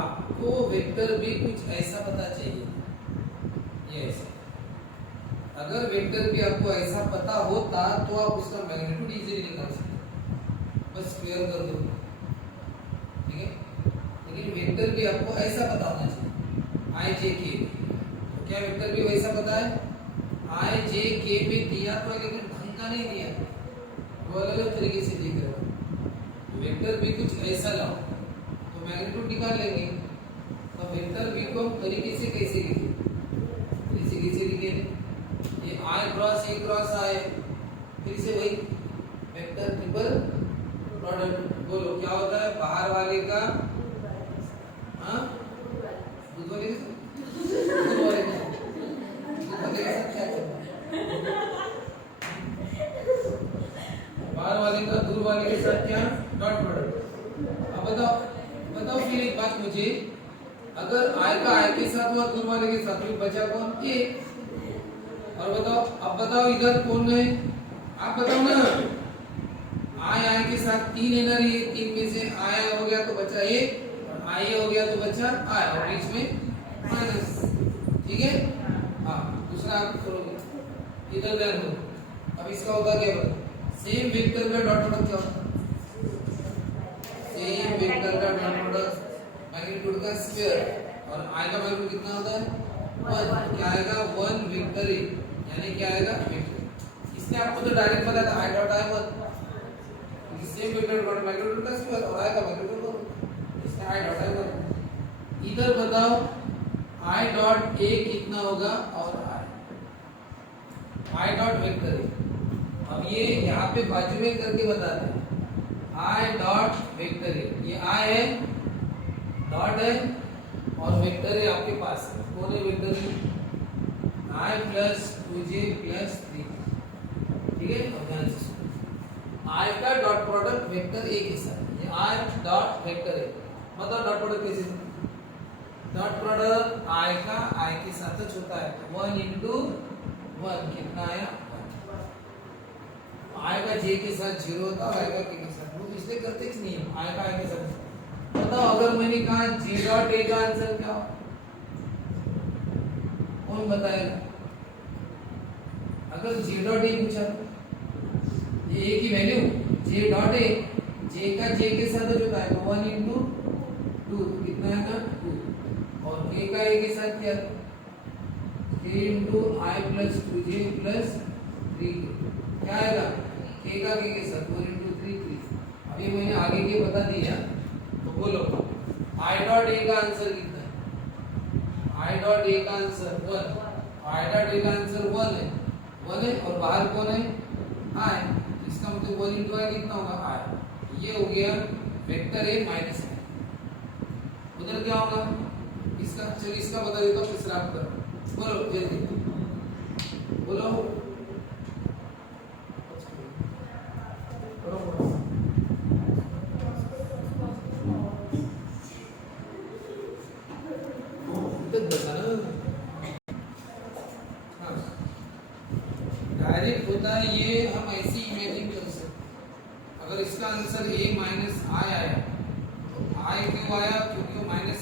आपको वेक्टर b कुछ ऐसा पता चाहिए, ये ऐसा, अगर वेक्टर भी आपको ऐसा पता होता तो आप उसका मैग्नीट्यूड इजीली निकाल सकते, बस स्क्वायर कर दो, ठीक है, लेकिन वेक्टर भी आपको ऐसा पता होना चाहिए, i j k, तो क्या वेक्टर भी वैसा पता है, i j k पे दिया तो है लेकिन ढंग का नहीं दिया, वो अलग तरीके से दिख रहा है, वेक्टर भी कुछ ऐसा लाओ तो मैग्नीट्यूड निकाल लेंगे, तो वेक्टर भी को हम तरीके से कैसे लिखें, लिखें ये i cross a cross i, फिर से वही वेक्टर ट्रिपल प्रोडक्ट, बोलो क्या होता है, बाहर वाले का हाँ दूध वाले का क्या चलता है, बाहर वाले का दूर वाले के साथ क्या डॉट प्रोडक्ट। अब बताओ फिर एक बात मुझे, अगर i का i के साथ हुआ दूर वाले के साथ, तो बचा कौन a, और बताओ अब बताओ इधर कौन है, आप बताओ ना, i के साथ 3 है ना, ये 3 में से i हो गया तो बचा a, और i हो गया तो बचा i, और बीच में माइनस, ठीक है, हाँ दूसरा आप करोगे इधर ध्यान दो, अब इसका होगा क्या, सेम वेक्टर का डॉट प्रोडक्ट क्या होता है, सेम वेक्टर का डॉट प्रोडक्ट मैग्नीट्यूड का स्क्वायर, और i का मैग्नीट्यूड कितना होता है 1, क्या आएगा 1 वेक्टर a, यानी क्या आएगा वेक्टर, इसने आपको तो डायरेक्ट पता था i dot i 1, same vector dot magnitude का स्क्वायर और i का मैग्नीट्यूड 1, इसने i डॉट i 1, इधर बताओ i डॉट a कितना होगा, और i डॉट वेक्टर a, अब ये यहाँ पे बाजू में करके बताते हैं, i डॉट वेक्टर a, ये i है डॉट है और वेक्टर है आपके पास, कौन है वेक्टर है, I प्लस 2j प्लस 3, ठीक है। अब ध्यान से सुनो, I का डॉट प्रोडक्ट वेक्टर ए के साथ, ये I डॉट वेक्टर है, मतलब डॉट प्रोडक्ट कैसे, डॉट प्रोडक्ट I का I के साथ होता है, 1 into 1 कितना आया, I का j के साथ 0 होता है, I का k के साथ, वो इसलिए करते ही नहीं है, I का I के साथ। बताओ अगर मैंने कहा j डॉट a का आंसर क्या हो, कौन बताएगा, अगर j डॉट a पूछा, ये a की value j dot a, j का j के साथ जो होता है 1 into 2 कितना आएगा 2, और k का a के साथ क्या, k into I plus 2j plus 3k क्या आएगा, k का k के साथ 4 into 3 3। अभी मैंने आगे के बता दिया, तो बोलो I डॉट a का आंसर कितना है, I डॉट a का आंसर 1, I डॉट a का आंसर 1 है और बाहर कौन है I, इसका मतलब 1 into I कितना होगा I, ये हो गया वेक्टर a माइनस है। उधर क्या होगा इसका, चलिए इसका बता देता हूँ, तीसरा आप करो, बोलो जल्दी बोलो, डायरेक्ट होता है ये, हम ऐसी इमेजिन कर सकते, अगर इसका आंसर a माइनस आई आया, तो I क्यों आया, क्योंकि वो -1 है,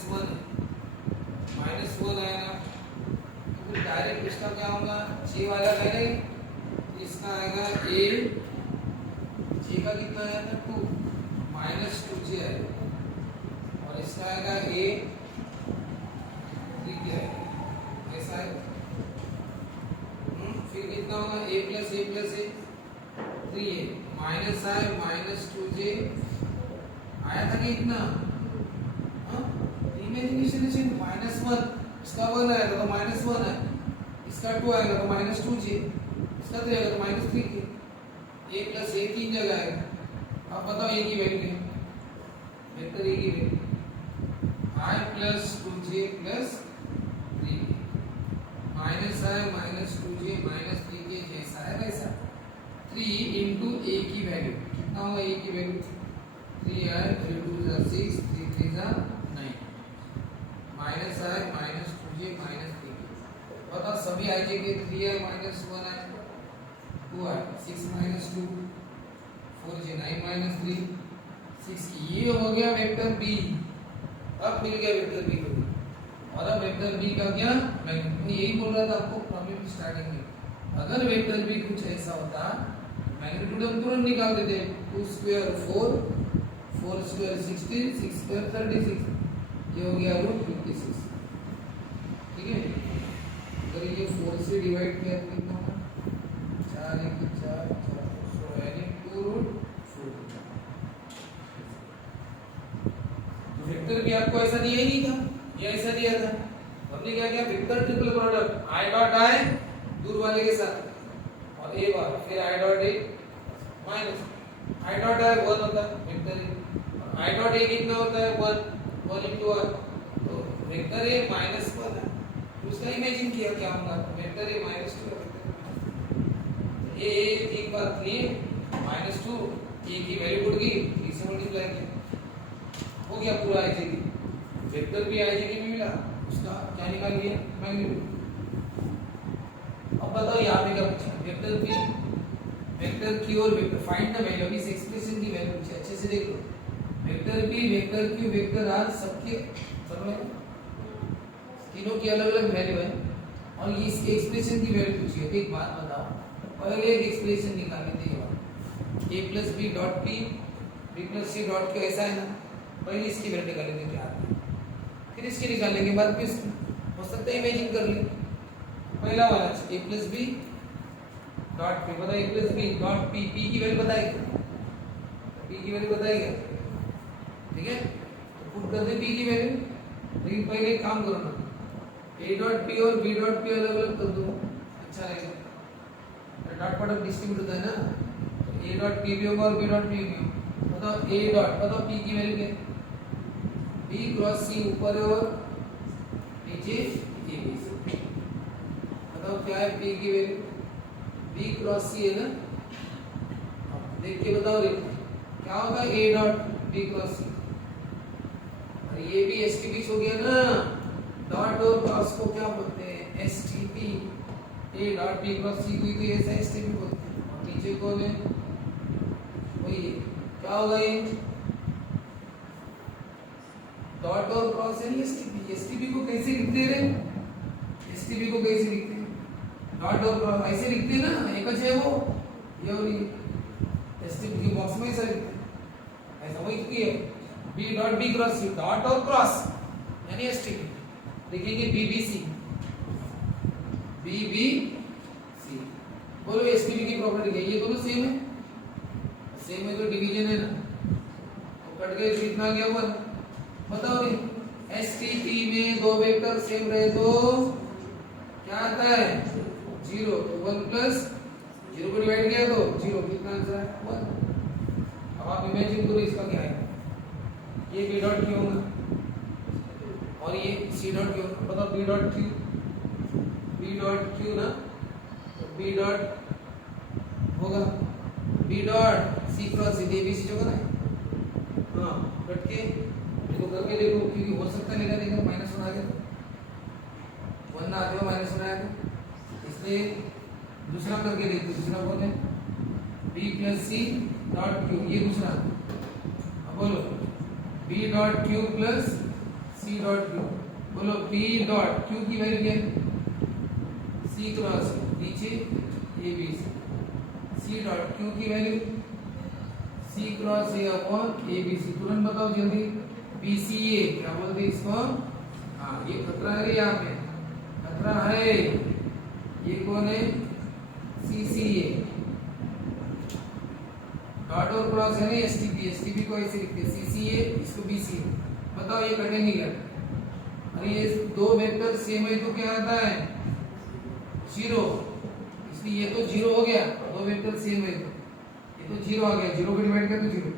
-1 आया ना, तो डायरेक्ट इसका क्या होगा, j वाला पहले, इसका आएगा a, j का कितना आया था 2, -2j आएगा, और इसका आएगा a 3 क्या है, ऐसा है। फिर कितना होगा a plus a 3a minus I minus 2j आया था कि इतना, इमेजिनेशन से -1, इसका 1 आएगा तो -1 है, इसका 2 आएगा तो -2j, इसका 3 आएगा तो -3k, a प्लस a 3 जगह आएगा। अब बताओ a की वैल्यू क्या, वेक्टर a की value I plus 2j plus 3 minus I minus 2j minus 3k जैसा है वैसा, 3 into a की वैल्यू कितना होगा, a की value 3i 3 2 6 3 3 9 minus I minus 2j minus 3k। बताओ सभी i के 3i minus 1i 2i 6 minus 2 4j 9 minus 3 6 की, ये हो गया वेक्टर b। अब मिल गया वेक्टर b को, और अब वेक्टर b का क्या, मैं यही बोल रहा था आपको प्रॉब्लम की स्टार्टिंग में, अगर वेक्टर b कुछ ऐसा होता, मैग्नीट्यूड हम तुरंत निकाल देते, 2 स्क्वायर 4 4 स्क्वायर 16 6 स्क्वायर 36, ये हो गया रूट 56, ठीक है। अगर ये 4 से डिवाइड किया तो कितना होगा, 4 1 4 4 so यानी 2 रूट 4। वेक्टर भी आपको ऐसा दिया ही नहीं था, ये ऐसा दिया था, हमने क्या किया, vector triple product I dot I दूर वाले के साथ, और a बार फिर I dot a minus I dot I 1 होता है वेक्टर a, और I डॉट a कितना होता है 1 1 into r, तो वेक्टर a -1 है, उसका इमेजिन किया क्या होगा, वेक्टर a -2 a एक बार 3 -2 a की वैल्यू बढ़ गई, 3 से मल्टीप्लाई किया, हो गया पूरा i j वेक्टर भी i j में मिला, उसका क्या निकाल लिया, मैग्नीट्यूड। अब बताओ यहाँ पे क्या पूछा, वेक्टर p, वेक्टर q और वेक्टर फाइंड द वैल्यू, इस एक्सप्रेशन की वैल्यू पूछी, अच्छे से देख लो, vector p vector q vector r सबके सब में तीनों की अलग-अलग वैल्यू है, और ये इस एक्सप्रेशन की वैल्यू पूछी है। एक बात बताओ, पहले एक एक्सप्रेशन निकाल लेते हैं, a plus b dot p b plus c dot q ऐसा है ना, पहले इसकी वैल्यू निकाल लेते हैं क्या आता है, फिर इसके निकालने के बाद फिर हो सकता है इमेजिन कर ले, पहला वाला a plus b dot p, बताइए a plus b dot p, p की वैल्यू बताइए, p की वैल्यू बताइए, ठीक है, तो पुट कर दे p की वैल्यू, लेकिन पहले एक काम करो ना, a डॉट p और b डॉट p अलग अलग कर दो, अच्छा रहेगा, डॉट प्रोडक्ट डिस्ट्रीब्यूट होता है ना, तो a डॉट p भी होगा और b डॉट p भी होगा। बताओ a डॉट, बताओ p की वैल्यू क्या है, p B क्रॉस C ऊपर और नीचे A B C। बताओ क्या है P की वैल्यू? B क्रॉस C है ना, देख के बताओ रे क्या होगा A dot B cross C। अरे ये भी STP हो गया ना, डॉट और क्रॉस को क्या बोलते हैं? STP। A dot B cross C को तो ऐसा STP बोलते हैं। और नीचे कौन है? वही क्या होगा ये? डॉट और क्रॉस है STP। STP को कैसे लिखते हैं रे? STP को कैसे लिखते हैं? डॉट और क्रॉस ऐसे लिखते हैं ना, एक है वो ये और ये STP के बॉक्स में ऐसा लिखते हैं, ऐसा वही की है। B dot B cross C, dot और क्रॉस यानी STP लिखेंगे BBC। BBC बोलो STP की प्रॉपर्टी क्या है? ये दोनों सेम है, सेम है तो डिवीजन है ना, तो कट गए तो कितना गया 1। बताओ रे STP में दो वेक्टर सेम रहे तो क्या आता है? 0। तो 1 प्लस 0 को डिवाइड किया तो 0, कितना आंसर है? 1। अब आप इमेजिन करो इसका क्या है, ये B डॉट क्यों होगा और ये C डॉट क्यों होगा? बताओ B डॉट क्यों ना, तो B डॉट होगा B dot C cross C, ABC होगा ना। हाँ कट के देखो करके देखो, क्योंकि हो सकता है लेगा देखो -1 आ गया तो 1 ना आते हो -1 आया तो इसलिए दूसरा करके देखो। दूसरा कौन है? B plus C dot Q, ये दूसरा। अब बोलो B dot Q plus C dot Q। बोलो B डॉट Q की वैल्यू क्या है? C क्रॉस नीचे ABC। C डॉट Q की value C cross A upon ABC। तुरंत बताओ जल्दी। BCA क्या बोलते हैं इसको? हाँ ये खतरा है यहाँ पे, खतरा है। ये कौन है? CCA। डॉट और क्रॉस है ना STP। STP को ऐसे लिखते हैं CCA, इसको BCA। बताओ ये कटेंगे क्या? अरे ये दो वेक्टर सेम है तो क्या आता है? 0। इसलिए ये तो 0 हो गया, दो वेक्टर सेम है तो ये तो 0 आ गया, 0 को डिवाइड किया तो 0।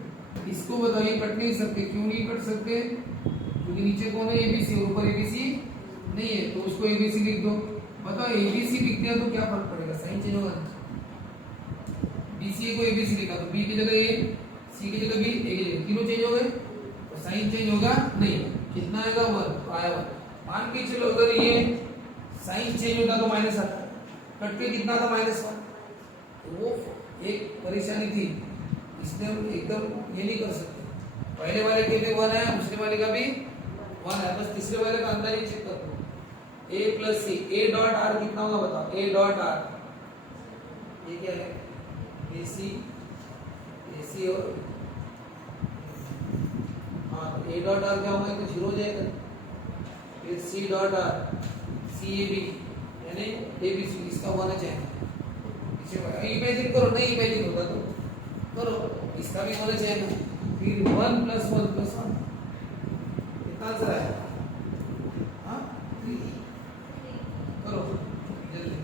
इसको बताओ ये कट नहीं सकते, क्यों नहीं कट सकते? क्योंकि नीचे कौन है? ABC और ऊपर ABC नहीं है, तो उसको ABC लिख दो। बताओ ABC लिखते हैं तो क्या फर्क पड़ेगा? साइन चेंज होगा। BCA को ABC लिखा तो B की जगह A, C की जगह B, A की जगह, तीनों चेंज हो गए तो साइन चेंज होगा नहीं। कितना आएगा? 1। तो आया 1। मान के चलो अगर ये साइन चेंज होता तो माइनस आता, कट के कितना था? -1। तो वो एक परेशानी थी, इसलिए हम एकदम ये नहीं कर सकते। पहले वाले के भी 1 है, दूसरे वाले का भी 1 है, बस तीसरे वाले का अंदर ही चेक कर दो। A plus C, A dot R कितना होगा बताओ? A डॉट R ये क्या है? AC और हाँ तो A डॉट R क्या होगा? तो 0 हो जाएगा। फिर C डॉट R CAB यानी ABC, इसका होना चाहिए। इमेजिन करो, नहीं इमेजिन होता तो करो, इसका भी होना चाहिए ना। फिर 1 प्लस 1 प्लस 1 कितना आंसर है? हाँ करो जल्दी।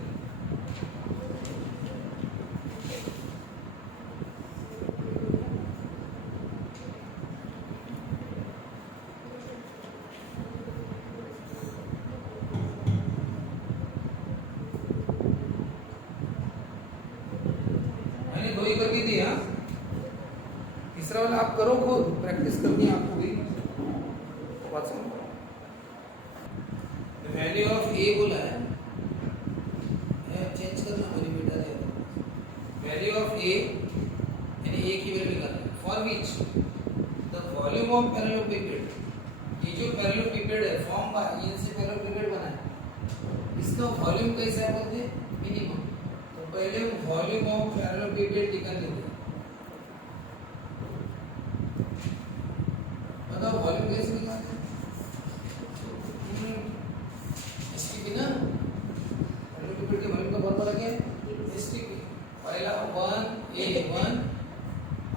करके दिया, तीसरा वाला आप करो, खुद प्रैक्टिस करनी है आपको भी। वैल्यू ऑफ ए बोला है, चेंज करना मॉनिटर है। वैल्यू ऑफ ए यानी ए की वैल्यू निकालना है। For which the volume of parallelepiped, ये जो पैरेललोपिपेड है फॉर्म बाय इनसे पैरेललोपिपेड बना है, इसका वॉल्यूम कैसा है बोलते हैं? मिनिमम। तो पहले वॉल्यूम ऑफ पैरेललोपिपेड निकाल लेते हैं। बताओ वॉल्यूम कैसे निकालते हैं? इसकी बिना पैरेललोपिपेड के वॉल्यूम का फॉर्मूला क्या है? एसटीपी। पहला 1 a 1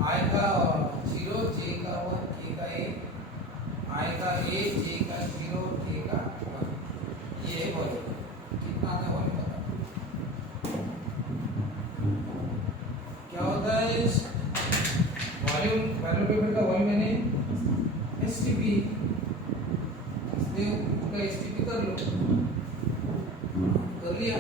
i का 0 j का 1 k का a, i का a j का 0 k का 1, ये है वॉल्यूम। कितना आता है वॉल्यूम बताओ? क्या होता है वॉल्यूम? पैरेललोपिपेड का वॉल्यूम यानी एसटीपी। लिया।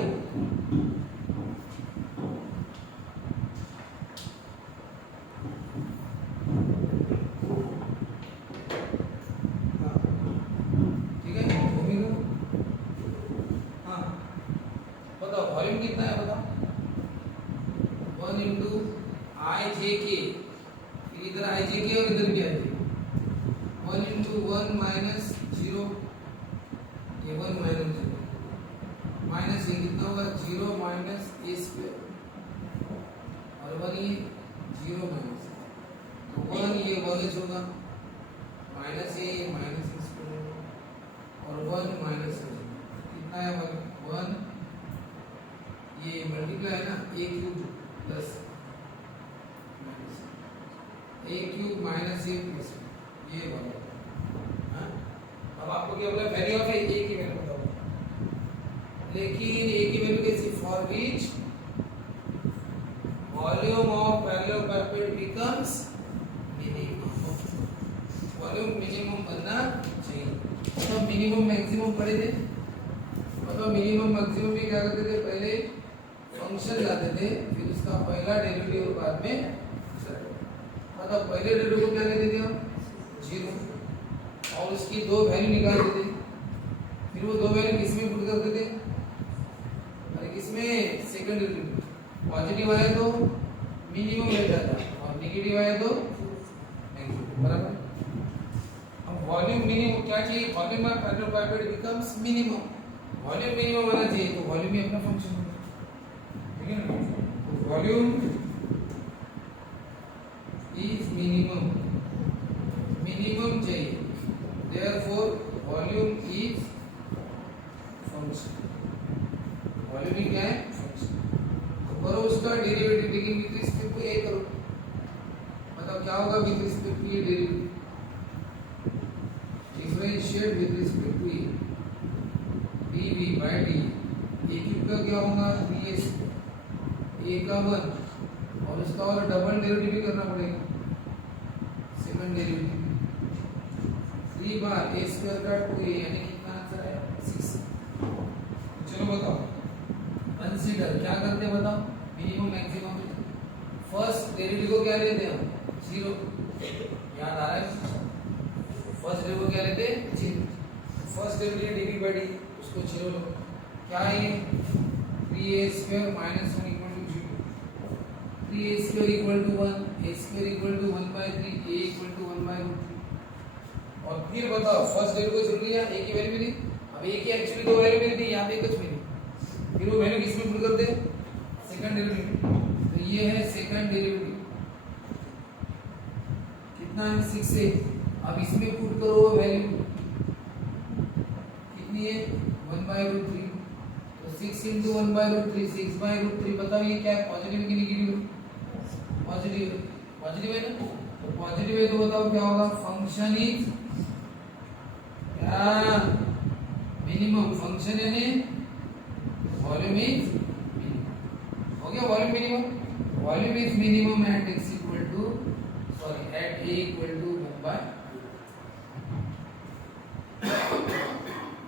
ठीक है, हाँ बताओ वॉल्यूम कितना है बताओ। 1 इंटू आई जे के, इधर आई जे के और इधर भी आई जे। 1 इंटू 1 माइनस 0, ये 1 माइनस 0 माइनस ये कितना होगा 0 माइनस ए स्क्वायर और 1 ये 0 माइनस तो 1 ये 1 एच होगा माइनस ए माइनस ए स्क्वायर और 1 माइनस कितना है 1 ये मल्टीप्लाई है ना ए क्यूब प्लस ए क्यूब माइनस ए प्लस ये वाला। हाँ अब आपको क्या बोला वैल्यू ऑफ ए की वैल्यू बताओ, लेकिन ए की वैल्यू कैसी for which volume of parallelepiped becomes minimum. Volume minimum बनना चाहिए। तो मिनिमम मैक्सिमम पढ़े थे, मतलब मिनिमम मैक्सिमम में क्या करते थे, पहले फंक्शन लाते थे फिर उसका पहला डेरिवेटिव और बाद में मतलब पहले डेरिवेटिव को क्या लेते थे हम 0 और उसकी दो वैल्यू निकालते थे, फिर वो दो वैल्यू किसमें पुट करते थे, अरे किसमें सेकंड डेरिवेटिव। पॉजिटिव आया तो मिनिमम मिल जाता और नेगेटिव आया तो मैक्सिमम, बराबर। अब वॉल्यूम मिनिमम क्या चाहिए, volume of parallelepiped becomes minimum. Volume minimum होना चाहिए तो वॉल्यूम ही अपना फंक्शन होगा, ठीक है ना। वॉल्यूम इज मिनिमम, मिनिमम चाहिए, therefore volume is function. Volume ही क्या है फंक्शन। करो उसका डेरिवेटिव, लेकिन विद रिस्पेक्ट टू ए करो, मतलब क्या होगा with respect to A derivative, differentiate with respect to A dv by d। A cube का क्या होगा 3s, ए का 1 और उसका और डबल डेरिवेटिव भी करना पड़ेगा, second derivative 3 bar a square का 2a, यानी कितना आंसर है 6। चलो बताओ कंसीडर क्या करते हैं बताओ, मिनिमम मैक्सिमम। फर्स्ट डेरिवेटिव को क्या लेते हैं हम 0, याद आ रहा है। फर्स्ट डेरिवेटिव को क्या लेते हैं 0, first derivative dv by d उसको 0 लो, क्या है 3a square minus 1 equal to 0, 3a square equal to 1, a square equal to 1/3, a equal to 1/√3। और फिर बताओ फर्स्ट डेरिवेटिव को जोड़ लिया, a की वैल्यू मिली, अब a की एक्चुअली दो वैल्यू मिली थी, यहां पे कुछ मिली, फिर वो वैल्यू किसमें पुट कर दे सेकंड डेरिवेटिव। तो ये है सेकंड डेरिवेटिव कितना है 6a। अब इसमें पुट करो वैल्यू कितनी है 1/√3, तो 6 into 1/√3 6/√3। बताओ ये क्या है, पॉजिटिव की नेगेटिव, पॉजिटिव, पॉजिटिव है ना, तो पॉजिटिव है तो बताओ क्या होगा, फंक्शन इज क्या मिनिमम, फंक्शन यानी वॉल्यूम इज मिनिमम, हो गया volume minimum. Volume is minimum at x equal to sorry at a equal to 1/,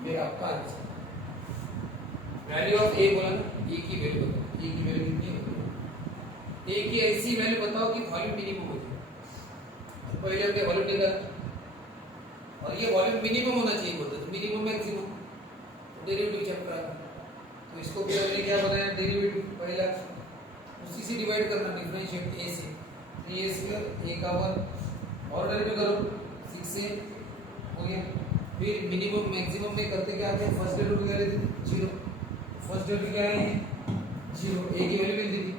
फिर आपका आंसर वैल्यू ऑफ ए बोला ना, ए की वैल्यू बताओ, ए की वैल्यू कितनी है, ए की ऐसी वैल्यू बताओ कि वॉल्यूम मिनिमम हो जाए। पहले हमने वॉल्यूम निकाला और ये वॉल्यूम मिनिमम होना चाहिए बोलते थे, मिनिमम मैक्सिमम डेरिवेटिव चैप्टर है, तो इसको फिर हमने क्या बनाया डेरिवेटिव पहला उसी से डिवाइड करना, डिफरेंशिएट a से 3a स्क्वायर a का 1 और डेरिवेटिव करो 6a हो गया। फिर मिनिमम मैक्सिमम में करते क्या आते हैं, फर्स्ट डेरिवेटिव क्या लेते थे 0, फर्स्ट डेरिवेटिव क्या है 0, a की वैल्यू मिलती थी,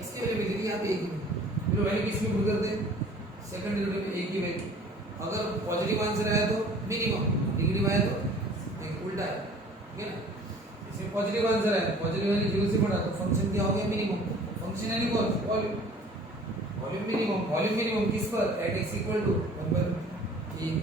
x की वैल्यू मिलती थी, यहाँ पे a की फिर वैल्यू किसमें पुट करते हैं सेकंड डेरिवेटिव a की वैल्यू। अगर पॉजिटिव आंसर आया तो मिनिमम, नेगेटिव आया तो उल्टा है, ठीक है ना। इसमें पॉजिटिव आंसर आया, पॉजिटिव वैल्यू 0 से बढ़ा तो फंक्शन क्या हो गया मिनिमम, फंक्शन यानी कौन volume, volume minimum, volume minimum किस पर एट x इक्वल टू 1/3।